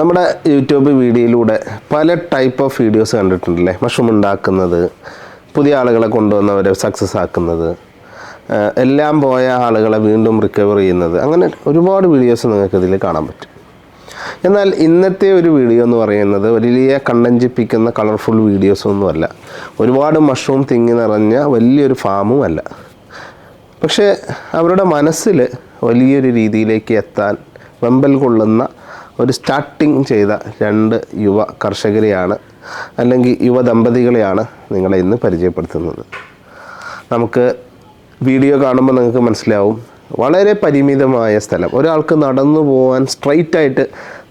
നമ്മുടെ യൂട്യൂബ് വീഡിയോയിലൂടെ പല ടൈപ്പ് ഓഫ് വീഡിയോസ് കണ്ടിട്ടുണ്ടല്ലേ? മഷ്റൂം ഉണ്ടാക്കുന്നത്, പുതിയ ആളുകളെ കൊണ്ടുവന്നവരെ സക്സസ് ആക്കുന്നത്, എല്ലാം പോയ ആളുകളെ വീണ്ടും റിക്കവർ ചെയ്യുന്നത്, അങ്ങനെ ഒരുപാട് വീഡിയോസ് നിങ്ങൾക്ക് ഇതിൽ കാണാൻ പറ്റും. എന്നാൽ ഇന്നത്തെ ഒരു വീഡിയോ എന്ന് പറയുന്നത് വലിയ കണ്ണഞ്ചിപ്പിക്കുന്ന കളർഫുൾ വീഡിയോസൊന്നുമല്ല, ഒരുപാട് മഷ്റൂം തിങ്ങി നിറഞ്ഞ വലിയൊരു ഫാമും അല്ല. പക്ഷേ അവരുടെ മനസ്സിൽ വലിയൊരു രീതിയിലേക്ക് എത്താൻ വെമ്പൽ കൊള്ളുന്ന ഒരു സ്റ്റാർട്ടിങ് ചെയ്ത 2 യുവ കർഷകരെയാണ്, അല്ലെങ്കിൽ യുവ ദമ്പതികളെയാണ് നിങ്ങളെ ഇന്ന് പരിചയപ്പെടുത്തുന്നത്. നമുക്ക് വീഡിയോ കാണുമ്പോൾ നിങ്ങൾക്ക് മനസ്സിലാവും, വളരെ പരിമിതമായ സ്ഥലം, ഒരാൾക്ക് നടന്നു പോകാൻ സ്ട്രൈറ്റായിട്ട്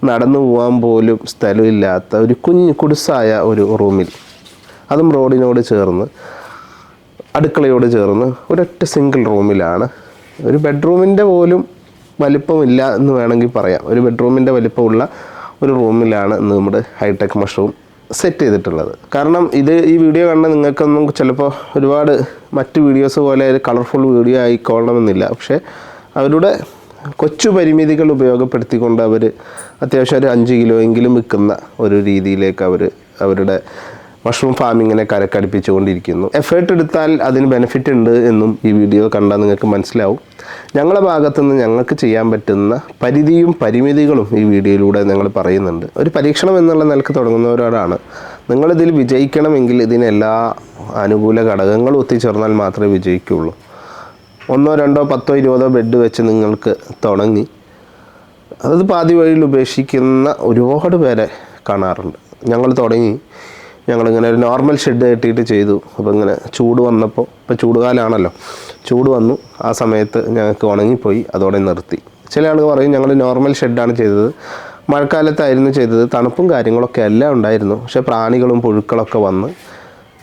നടന്നു പോകാൻ പോലും സ്ഥലമില്ലാത്ത ഒരു കുടുസായ ഒരു റൂമിൽ, അതും റോഡിനോട് ചേർന്ന് അടുക്കളയോട് ചേർന്ന് ഒരൊറ്റ സിംഗിൾ റൂമിലാണ്, ഒരു ബെഡ്റൂമിൻ്റെ പോലും വലിപ്പമില്ല എന്ന് വേണമെങ്കിൽ പറയാം, ഒരു ബെഡ്റൂമിൻ്റെ വലിപ്പമുള്ള ഒരു റൂമിലാണ് നമ്മുടെ ഹൈടെക് മഷ്റൂം സെറ്റ് ചെയ്തിട്ടുള്ളത്. കാരണം ഈ വീഡിയോ കണ്ട നിങ്ങൾക്കൊന്നും ചിലപ്പോൾ ഒരുപാട് മറ്റ് വീഡിയോസ് പോലെ ഒരു കളർഫുൾ വീഡിയോ ആയിക്കൊള്ളണമെന്നില്ല. പക്ഷേ അവരുടെ കൊച്ചു പരിമിതികൾ ഉപയോഗപ്പെടുത്തിക്കൊണ്ട് അവർ അത്യാവശ്യം ഒരു 5 കിലോ എങ്കിലും വിൽക്കുന്ന ഒരു രീതിയിലേക്ക് അവരുടെ മഷ്റൂം ഫാമിങ്ങിനെ കരക്കടിപ്പിച്ചുകൊണ്ടിരിക്കുന്നു. എഫേർട്ട് എടുത്താൽ അതിന് ബെനിഫിറ്റ് ഉണ്ട് എന്നും ഈ വീഡിയോ കണ്ടാൽ നിങ്ങൾക്ക് മനസ്സിലാവും. ഞങ്ങളുടെ ഭാഗത്തുനിന്ന് ഞങ്ങൾക്ക് ചെയ്യാൻ പറ്റുന്ന പരിധിയും പരിമിതികളും ഈ വീഡിയോയിലൂടെ ഞങ്ങൾ പറയുന്നുണ്ട്. ഒരു പരീക്ഷണം എന്നുള്ള നിലക്ക് തുടങ്ങുന്നവരോടാണ്, നിങ്ങളിതിൽ വിജയിക്കണമെങ്കിൽ ഇതിനെല്ലാ അനുകൂല ഘടകങ്ങളും ഒത്തുചേർന്നാൽ മാത്രമേ വിജയിക്കുകയുള്ളൂ. 1, 2, 10, 20 ബെഡ് വെച്ച് നിങ്ങൾക്ക് തുടങ്ങി അത് പാതി വഴിയിൽ ഉപേക്ഷിക്കുന്ന ഒരുപാട് പേരെ കാണാറുണ്ട്. ഞങ്ങളിങ്ങനെ ഒരു നോർമൽ ഷെഡ് കെട്ടിയിട്ട് ചെയ്തു. അപ്പോൾ ഇങ്ങനെ ചൂട് വന്നപ്പോൾ, ഇപ്പോൾ ചൂടുകാലമാണല്ലോ, ചൂട് വന്നു, ആ സമയത്ത് ഞങ്ങൾക്ക് ഉണങ്ങിപ്പോയി, അതോടെ നിർത്തി. ചില ആളുകൾ പറയും ഞങ്ങൾ നോർമൽ ഷെഡാണ് ചെയ്തത്, മഴക്കാലത്തായിരുന്നു ചെയ്തത്, തണുപ്പും കാര്യങ്ങളൊക്കെ എല്ലാം ഉണ്ടായിരുന്നു, പക്ഷേ പ്രാണികളും പുഴുക്കളൊക്കെ വന്ന്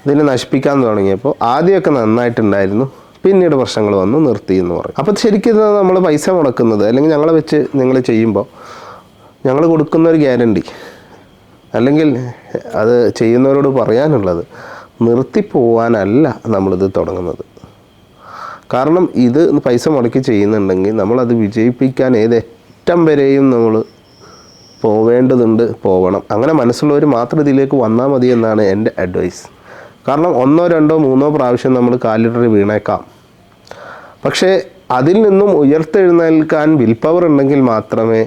ഇതിനെ നശിപ്പിക്കാൻ തുടങ്ങിയപ്പോൾ ആദ്യമൊക്കെ നന്നായിട്ടുണ്ടായിരുന്നു, പിന്നീട് പ്രശ്നങ്ങൾ വന്നു, നിർത്തി എന്ന് പറയും. അപ്പോൾ ശരിക്കും നമ്മൾ പൈസ മുടക്കുന്നത്, അല്ലെങ്കിൽ ഞങ്ങളെ വെച്ച് നിങ്ങൾ ചെയ്യുമ്പോൾ ഞങ്ങൾ കൊടുക്കുന്ന ഒരു ഗ്യാരണ്ടി, അല്ലെങ്കിൽ അത് ചെയ്യുന്നവരോട് പറയാനുള്ളത്, നിർത്തിപ്പോവാനല്ല നമ്മളിത് തുടങ്ങുന്നത്. കാരണം ഇത് പൈസ മുടക്കി ചെയ്യുന്നുണ്ടെങ്കിൽ നമ്മളത് വിജയിപ്പിക്കാൻ ഏതറ്റം വരെയും നമ്മൾ പോവണം. അങ്ങനെ മനസ്സുള്ളവർ മാത്രം ഇതിലേക്ക് വന്നാൽ മതി എന്നാണ് എൻ്റെ അഡ്വൈസ്. കാരണം 1, 2, 3 പ്രാവശ്യം നമ്മൾ കാലിടറി വീണേക്കാം, പക്ഷേ അതിൽ നിന്നും ഉയർത്തെഴുന്നേൽക്കാൻ വിൽ പവർ ഉണ്ടെങ്കിൽ മാത്രമേ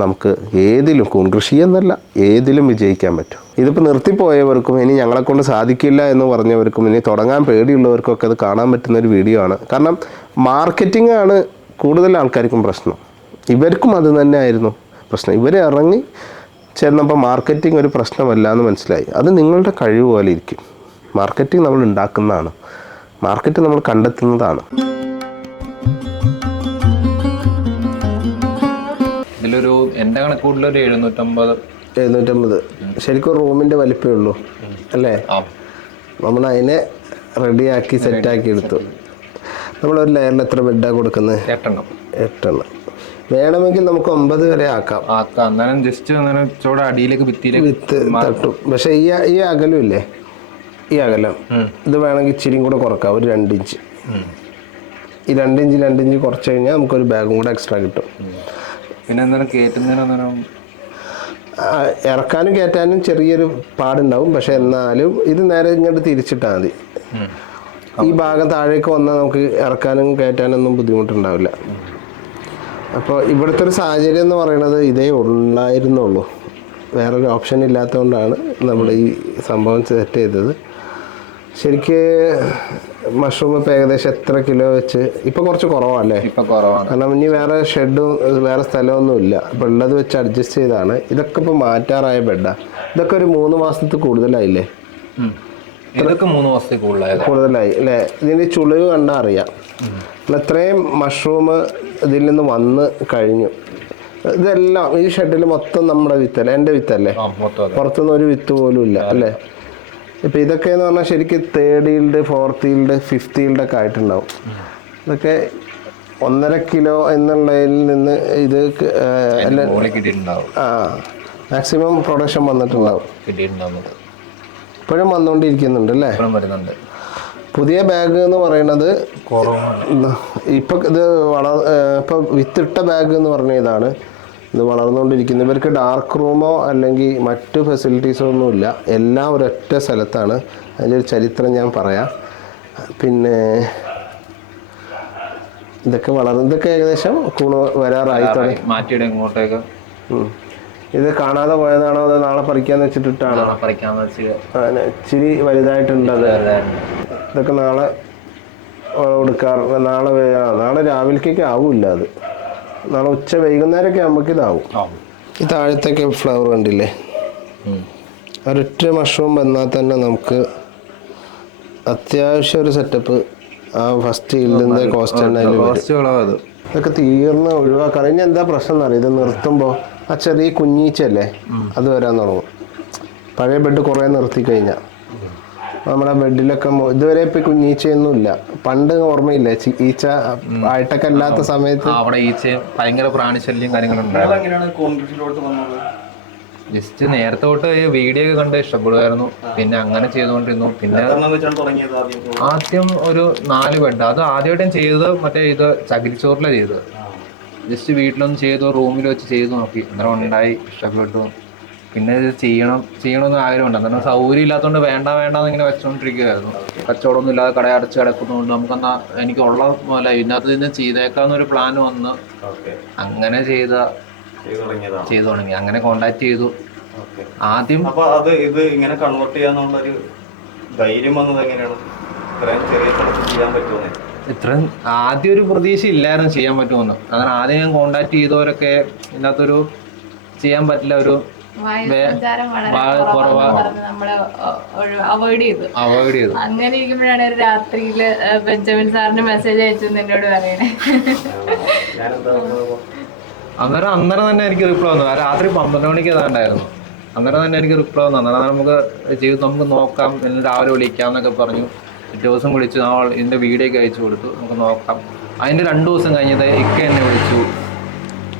നമുക്ക് ഏതിലും, കൃഷി എന്നല്ല ഏതിലും വിജയിക്കാൻ പറ്റും. ഇതിപ്പോൾ നിർത്തിപ്പോയവർക്കും, ഇനി ഞങ്ങളെക്കൊണ്ട് സാധിക്കില്ല എന്ന് പറഞ്ഞവർക്കും, ഇനി തുടങ്ങാൻ പേടിയുള്ളവർക്കൊക്കെ അത് കാണാൻ പറ്റുന്ന ഒരു വീഡിയോ ആണ്. കാരണം മാർക്കറ്റിംഗ് ആണ് കൂടുതൽ ആൾക്കാർക്കും പ്രശ്നം. ഇവർക്കും അത് തന്നെ ആയിരുന്നു പ്രശ്നം. ഇവർ ഇറങ്ങി ചെന്നപ്പോൾ മാർക്കറ്റിംഗ് ഒരു പ്രശ്നമല്ല എന്ന് മനസ്സിലായി. അത് നിങ്ങളുടെ കഴിവ് പോലെ ഇരിക്കും. മാർക്കറ്റിംഗ് നമ്മൾ ഉണ്ടാക്കുന്നതാണ്, മാർക്കറ്റ് നമ്മൾ കണ്ടെത്തുന്നതാണ്. ഇതിലൊരു എൻ്റെ കണക്കൂട്ടിലൊരു 750 ശരിക്കും റൂമിൻ്റെ വലിപ്പമേ ഉള്ളൂ അല്ലേ? നമ്മൾ അതിനെ റെഡിയാക്കി സെറ്റാക്കി എടുത്തു. നമ്മളൊരു ലെയറിൽ എത്ര ബെഡാണ് കൊടുക്കുന്നത്? 8 എണ്ണം. വേണമെങ്കിൽ നമുക്ക് 9 വരെ ആക്കാം. അന്നേരം ജസ്റ്റ് അടിയിലേക്ക് വിത്ത് തട്ടും. പക്ഷേ ഈ അകലം ഇല്ലേ, ഈ അകലം ഇത് വേണമെങ്കിൽ ഇച്ചിരിയും കൂടെ കുറക്കാം, ഒരു 2 ഇഞ്ച്. ഈ 2 ഇഞ്ച് കുറച്ച് കഴിഞ്ഞാൽ നമുക്കൊരു ബാഗും കൂടെ എക്സ്ട്രാ കിട്ടും. പിന്നെ ഇറക്കാനും കയറ്റാനും ചെറിയൊരു പാടുണ്ടാവും, പക്ഷെ എന്നാലും ഇത് നേരെ ഇങ്ങോട്ട് തിരിച്ചിട്ടാൽ മതി. ഈ ഭാഗം താഴേക്ക് വന്നാൽ നമുക്ക് ഇറക്കാനും കയറ്റാനൊന്നും ബുദ്ധിമുട്ടുണ്ടാവില്ല. അപ്പോൾ ഇവിടുത്തെ ഒരു സാഹചര്യം എന്ന് പറയുന്നത് ഇതേ ഉണ്ടായിരുന്നുള്ളൂ, വേറൊരു ഓപ്ഷൻ ഇല്ലാത്തതുകൊണ്ടാണ് നമ്മൾ ഈ സംഭവം സെറ്റ് ചെയ്തത്. ശരിക്ക് മഷ്റൂം ഇപ്പോൾ ഏകദേശം എത്ര കിലോ വെച്ച്, ഇപ്പോൾ കുറച്ച് കുറവല്ലേ? ഇപ്പോൾ കുറവാണ്, കാരണം ഇനി വേറെ ഷെഡും വേറെ സ്ഥലമൊന്നും ഇല്ല. ഇപ്പോൾ ഉള്ളത് വെച്ച് അഡ്ജസ്റ്റ് ചെയ്താണ്. ഇതൊക്കെ ഇപ്പോൾ മാറ്റാറായ ബെഡാണ്. ഇതൊക്കെ ഒരു 3 മാസത്തിൽ കൂടുതലായില്ലേ? ഇതൊക്കെ 3 മാസത്തിൽ കൂടുതലായി അല്ലേ? ഇതിൻ്റെ ചുളിവ് കണ്ടാൽ അറിയാം. ഇത്രയും മഷ്റൂം ഇതിൽ നിന്ന് വന്ന് കഴിഞ്ഞു. ഇതെല്ലാം ഈ ഷെഡിൽ മൊത്തം നമ്മുടെ വിത്തല്ലേ, എൻ്റെ വിത്തല്ലേ? പുറത്തുനിന്ന് ഒരു വിത്ത് പോലും ഇല്ല അല്ലേ? ഇപ്പോൾ ഇതൊക്കെ എന്ന് പറഞ്ഞാൽ ശരിക്കും 3rd yield, 4th yield, 5th yield ഒക്കെ ആയിട്ടുണ്ടാവും. ഇതൊക്കെ 1.5 കിലോ എന്നുള്ളതിൽ നിന്ന് ഇത് മാക്സിമം പ്രൊഡക്ഷൻ വന്നിട്ടുണ്ടാവും. ഇപ്പോഴും വന്നുകൊണ്ടിരിക്കുന്നുണ്ട് അല്ലേ? പുതിയ ബാഗ് എന്ന് പറയുന്നത് ഇപ്പം ഇത് ഇപ്പോൾ വിത്തിട്ട ബാഗ് എന്ന് പറഞ്ഞ ഇതാണ്. ഇത് വളർന്നുകൊണ്ടിരിക്കുന്നത്. ഇവർക്ക് ഡാർക്ക് റൂമോ അല്ലെങ്കിൽ മറ്റു ഫെസിലിറ്റീസോ ഒന്നുമില്ല, എല്ലാം ഒരൊറ്റ സ്ഥലത്താണ്. അതിൻ്റെ ഒരു ചരിത്രം ഞാൻ പറയാം. പിന്നെ ഇതൊക്കെ ഏകദേശം വരാറായി തുടങ്ങി. മാറ്റിയിടും ഇങ്ങോട്ടേക്ക്. ഇത് കാണാതെ പോയതാണോ അത് നാളെ പറിക്കാന്ന് വെച്ചിട്ടിട്ടാണോ? ഇച്ചിരി വലുതായിട്ടുണ്ട് അത്. ഇതൊക്കെ നാളെ കൊടുക്കാറ്. നാളെ രാവിലേക്കൊക്കെ ആവില്ല അത്. നാളെ വൈകുന്നേരമൊക്കെ ആകുമ്പോൾ ഇതാവും. ഈ താഴത്തൊക്കെ ഫ്ലവർ കണ്ടില്ലേ? ഒരൊറ്റ മഷ്റൂം വന്നാൽ തന്നെ നമുക്ക് അത്യാവശ്യം ഒരു സെറ്റപ്പ് ആ ഫസ്റ്റ് ഈൽഡിൻ്റെ കോസ്റ്റ് ഇതൊക്കെ തീർന്ന് ഒഴിവാക്കാം. ഇനി എന്താ പ്രശ്നം എന്നറിയാം, ഇത് നിർത്തുമ്പോൾ ആ ചെറിയ കുഞ്ഞീച്ചല്ലേ അത് വരാൻ തുടങ്ങും. പഴയ ബെഡ് കുറേ നിർത്തി കഴിഞ്ഞാൽ നമ്മുടെ ബെഡിലൊക്കെ ഇതുവരെ ഇപ്പം കുഞ്ഞീച്ചയൊന്നും ഇല്ല. പണ്ട് ഓർമ്മയില്ലേ ഈച്ച ആയിട്ടൊക്കെ അല്ലാത്ത സമയത്ത് അവിടെ ഈച്ച ഭയങ്കര പ്രാണിശല്യം കാര്യങ്ങളുണ്ടായിരുന്നു. ജസ്റ്റ് നേരത്തെ തൊട്ട് വീഡിയോ ഒക്കെ കണ്ട് ഇഷ്ടപ്പെടുമായിരുന്നു. പിന്നെ അങ്ങനെ ചെയ്തുകൊണ്ടിരുന്നു. പിന്നെ ആദ്യം ഒരു 4 ബെഡ്, അത് ആദ്യമായിട്ടും ചെയ്തത് മറ്റേ ഇത് ചകിരിച്ചോറിലാണ് ചെയ്തത്. ജസ്റ്റ് വീട്ടിലൊന്നും ചെയ്തു, റൂമിൽ വെച്ച് ചെയ്തു നോക്കി, അന്നേരം ഉണ്ടായി, ഇഷ്ടപ്പെട്ടു. പിന്നെ ഇത് ചെയ്യണമെന്ന് ആഗ്രഹമുണ്ട്. അന്നേരം സൗകര്യം ഇല്ലാത്തതുകൊണ്ട് വേണ്ടാന്ന് ഇങ്ങനെ വെച്ചുകൊണ്ടിരിക്കുകയായിരുന്നു. കച്ചവടമൊന്നും ഇല്ലാതെ കട അടച്ച് കിടക്കുന്നതുകൊണ്ട് നമുക്കെന്നാ എനിക്കുള്ള പോലെ ഇതിനകത്ത് നിന്ന് ചെയ്തേക്കാന്നൊരു പ്ലാൻ വന്ന് അങ്ങനെ ചെയ്തു തുടങ്ങി. അങ്ങനെ കോണ്ടാക്ട് ചെയ്തു ആദ്യം. അപ്പൊ ഇത് ഇങ്ങനെ കൺവേർട്ട് ചെയ്യാന്നുള്ളൊരു ധൈര്യം വന്നത് എങ്ങനെയാണ്? ഇത്രയും ചെറിയ സ്ഥലത്ത് ചെയ്യാൻ പറ്റുമോ? ഇത്രയും ആദ്യം ഒരു പ്രതീക്ഷ ഇല്ലായിരുന്നു ചെയ്യാൻ പറ്റുമെന്ന്. അങ്ങനെ ആദ്യം ഞാൻ കോണ്ടാക്ട് ചെയ്തവരൊക്കെ ഇതിനകത്തൊരു ചെയ്യാൻ പറ്റില്ല, ഒരു അവോയ്ഡ് ചെയ്തു. അങ്ങനെ ഇരിക്കുമ്പോഴാണ് ഒരു രാത്രിയില് ബെഞ്ചമിൻ സാറിന് മെസ്സേജ് അയച്ചു എന്നോട് പറയണേ. അന്നേരം തന്നെ എനിക്ക് റിപ്ലൈ വന്നു. രാത്രി 12 മണിക്ക് ഏതാണ്ടായിരുന്നു. അന്നേരം തന്നെ എനിക്ക് റിപ്ലൈ വന്നു. അന്നേരം നമുക്ക് നോക്കാം, എന്ന് രാവിലെ വിളിക്കാം എന്നൊക്കെ പറഞ്ഞു. പിറ്റേ ദിവസം വിളിച്ചു, ഇതിൻ്റെ വീഡിയോ ഒക്കെ അയച്ചു കൊടുത്തു, നമുക്ക് നോക്കാം. അതിൻ്റെ 2 ദിവസം കഴിഞ്ഞത് ഇക്ക എന്നെ വിളിച്ചു,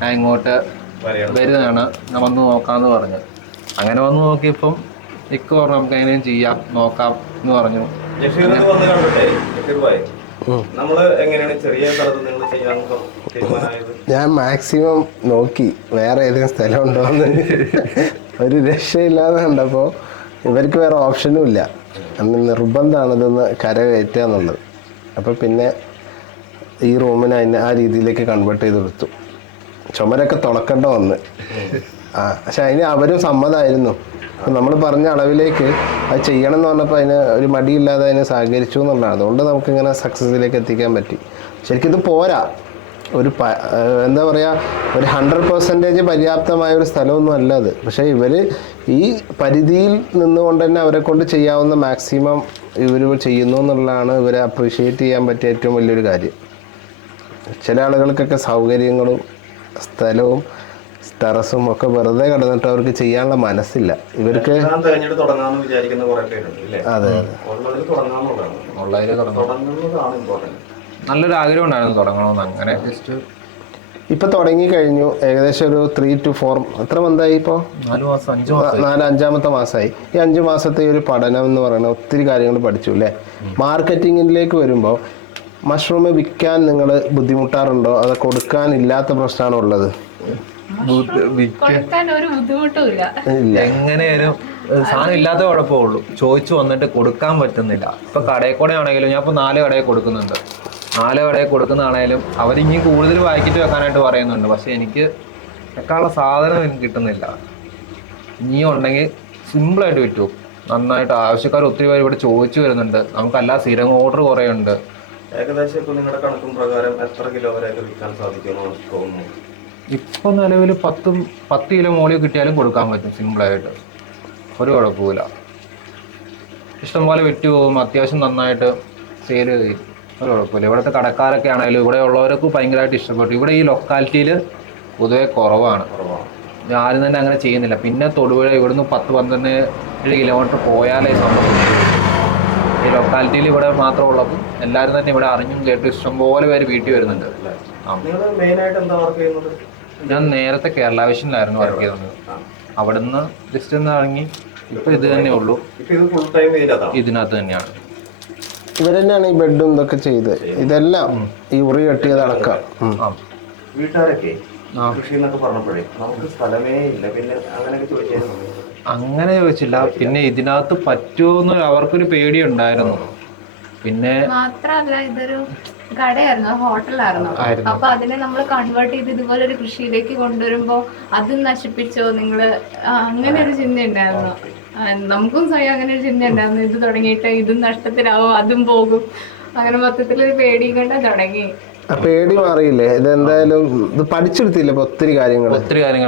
ഞാൻ ഇങ്ങോട്ട് വരുന്നതാണ്, ഞാൻ വന്ന് നോക്കാമെന്ന് പറഞ്ഞു. അങ്ങനെ വന്ന് നോക്കിയപ്പം ഇക്ക പറഞ്ഞു നമുക്ക് എങ്ങനെയും ചെയ്യാം, നോക്കാം എന്ന് പറഞ്ഞു. ഞാൻ മാക്സിമം നോക്കി വേറെ ഏതെങ്കിലും സ്ഥലം ഉണ്ടോ എന്ന്. ഒരു രക്ഷയില്ലാതെ കണ്ടപ്പോൾ ഇവർക്ക് വേറെ ഓപ്ഷനും ഇല്ല, അന്ന് നിർബന്ധമാണ് ഇതൊന്ന് കരകയറ്റുക എന്നുള്ളത്. അപ്പോൾ പിന്നെ ഈ റൂമിനെ ആ രീതിയിലേക്ക് കൺവേർട്ട് ചെയ്ത് കൊടുത്തു. ചുമരൊക്കെ തുളക്കേണ്ട വന്ന്. പക്ഷെ അതിന് അവരും സമ്മതമായിരുന്നു. നമ്മൾ പറഞ്ഞ അളവിലേക്ക് അത് ചെയ്യണം എന്ന് പറഞ്ഞപ്പോൾ അതിന് ഒരു മടിയില്ലാതെ അതിനെ സഹകരിച്ചു എന്നുള്ളതാണ്. അതുകൊണ്ട് നമുക്കിങ്ങനെ സക്സസ്സിലേക്ക് എത്തിക്കാൻ പറ്റി. ശരിക്കും ഇത് പോരാ, ഒരു എന്താ പറയുക, ഒരു 100% പര്യാപ്തമായ ഒരു സ്ഥലമൊന്നും അല്ല അത്. പക്ഷേ ഇവർ ഈ പരിധിയിൽ നിന്നുകൊണ്ട് തന്നെ അവരെ കൊണ്ട് ചെയ്യാവുന്ന മാക്സിമം ഇവർ ചെയ്യുന്നു എന്നുള്ളതാണ് ഇവരെ അപ്രീഷിയേറ്റ് ചെയ്യാൻ പറ്റിയ ഏറ്റവും വലിയൊരു കാര്യം. ചില ആളുകൾക്കൊക്കെ സൗകര്യങ്ങളും സ്ഥലവും ടെറസും ഒക്കെ വെറുതെ കിടന്നിട്ട് അവർക്ക് ചെയ്യാനുള്ള മനസ്സില്ല. ഇവർക്ക് അതെ നല്ലൊരു ആഗ്രഹം ഉണ്ടായിരുന്നു തുടങ്ങണമെന്ന്. അങ്ങനെ ജസ്റ്റ് ഇപ്പൊ തുടങ്ങി കഴിഞ്ഞു. ഏകദേശം ഒരു 3 to 4 എത്ര മന്തായി ഇപ്പോൾ? 4-5 മാസമായി. ഈ 5 മാസത്തെ ഒരു പഠനം എന്ന് പറയുന്നത് ഒത്തിരി കാര്യങ്ങൾ പഠിച്ചു അല്ലേ? മാർക്കറ്റിങ്ങിലേക്ക് വരുമ്പോൾ മഷ്റൂം വിൽക്കാൻ നിങ്ങൾ ബുദ്ധിമുട്ടാറുണ്ടോ? അത് കൊടുക്കാനില്ലാത്ത പ്രശ്നമാണോ ഉള്ളത്? എങ്ങനെയായാലും സാധനം ഇല്ലാത്ത കുഴപ്പമുള്ളൂ. ചോദിച്ചു വന്നിട്ട് കൊടുക്കാൻ പറ്റുന്നില്ല. ഇപ്പൊ കടയിൽ കൂടെ ആണെങ്കിലും ഞാൻ ഇപ്പൊ 4 കടയിൽ കൊടുക്കുന്നുണ്ട്. 4 കടയിൽ കൊടുക്കുന്നതാണേലും അവരിനി കൂടുതൽ പാക്കറ്റ് വെക്കാനായിട്ട് പറയുന്നുണ്ട്. പക്ഷെ എനിക്ക് വെക്കാനുള്ള സാധനം എനിക്ക് കിട്ടുന്നില്ല. ഇനി ഉണ്ടെങ്കിൽ സിമ്പിളായിട്ട് വിറ്റു. നന്നായിട്ട് ആവശ്യക്കാർ ഒത്തിരി പേര് ഇവിടെ ചോദിച്ചു വരുന്നുണ്ട്. നമുക്കല്ല സ്ഥിരം ഓർഡർ കുറേ ഉണ്ട്. ഏകദേശം ഇപ്പൊ നിങ്ങളുടെ കണക്കും പ്രകാരം എത്ര കിലോ വരെയൊക്കെ വിൽക്കാൻ സാധിക്കുമെന്ന് തോന്നുന്നു? ഇപ്പൊ നിലവിൽ 10 കിലോ മോളിൽ കിട്ടിയാലും കൊടുക്കാൻ പറ്റും സിമ്പിളായിട്ട്, ഒരു കുഴപ്പമില്ല. ഇഷ്ടംപോലെ വിറ്റ് പോകും. അത്യാവശ്യം നന്നായിട്ട് സെയിൽ ചെയ്യും, ഒരു കുഴപ്പമില്ല. ഇവിടുത്തെ കടക്കാരൊക്കെ ആണെങ്കിലും ഇവിടെ ഉള്ളവർക്ക് ഭയങ്കരമായിട്ട് ഇഷ്ടപ്പെട്ടു. ഇവിടെ ഈ ലൊക്കാലിറ്റിയിൽ പൊതുവെ കുറവാണ്, ആരും തന്നെ അങ്ങനെ ചെയ്യുന്നില്ല. പിന്നെ തൊടുപുഴ ഇവിടുന്ന് 10-12 കിലോമീറ്റർ പോയാലേ സംഭവം. ഈ ലൊക്കാലിറ്റിയിൽ ഇവിടെ മാത്രമുള്ളപ്പോൾ എല്ലാവരും തന്നെ ഇവിടെ അറിഞ്ഞും കേട്ടും ഇഷ്ടംപോലെ പേര് വീട്ടിൽ വരുന്നുണ്ട്. ഞാൻ നേരത്തെ കേരള വിഷനിലായിരുന്നു വർക്ക് ചെയ്തത്. അവിടുന്ന് ജസ്റ്റ് ഒന്ന് ഇറങ്ങി ഇപ്പൊ ഇത് തന്നെ ഉള്ളൂ, ഇതിനകത്ത് തന്നെയാണ്. ഇവർ തന്നെയാണ് ഈ ബെഡും ഇതൊക്കെ ചെയ്ത്. ഇതെല്ലാം ഈ ഉറി കെട്ടിയതടക്കം. കൃഷി എന്നൊക്കെ പറഞ്ഞപ്പോഴേ നമുക്ക് സ്ഥലമേ ഇല്ല, പിന്നെ അങ്ങനെയൊക്കെ ചോദിച്ചായിരുന്നു. അങ്ങനെ ചോദിച്ചില്ല. പിന്നെ ഇതിനകത്ത് പറ്റുമോന്ന് അവർക്കൊരു പേടിയുണ്ടായിരുന്നു. പിന്നെ മാത്രല്ല ഇതൊരു കടയായിരുന്നു, ഹോട്ടലായിരുന്നു. അപ്പൊ അതിനെ നമ്മൾ കൺവേർട്ട് ചെയ്ത് ഇതുപോലെ ഒരു കൃഷിയിലേക്ക് കൊണ്ടുവരുമ്പോ അത് നശിപ്പിച്ചോ നിങ്ങള്, അങ്ങനെ ഒരു ചിന്ത ഉണ്ടായിരുന്നു. നമുക്കും സ്വയം അങ്ങനെ ഒരു ചിന്ത ഉണ്ടായിരുന്നു, ഇത് തുടങ്ങിയിട്ട് ഇതും നഷ്ടത്തിലാവും അതും പോകും, അങ്ങനെ മൊത്തത്തിലൊരു പേടിയും കൊണ്ട് തുടങ്ങി. പേടി മാറിയില്ലേ? ഇതെന്തായാലും ഇത് പഠിച്ചെടുത്തില്ലേ ഇപ്പൊ ഒത്തിരി കാര്യങ്ങൾ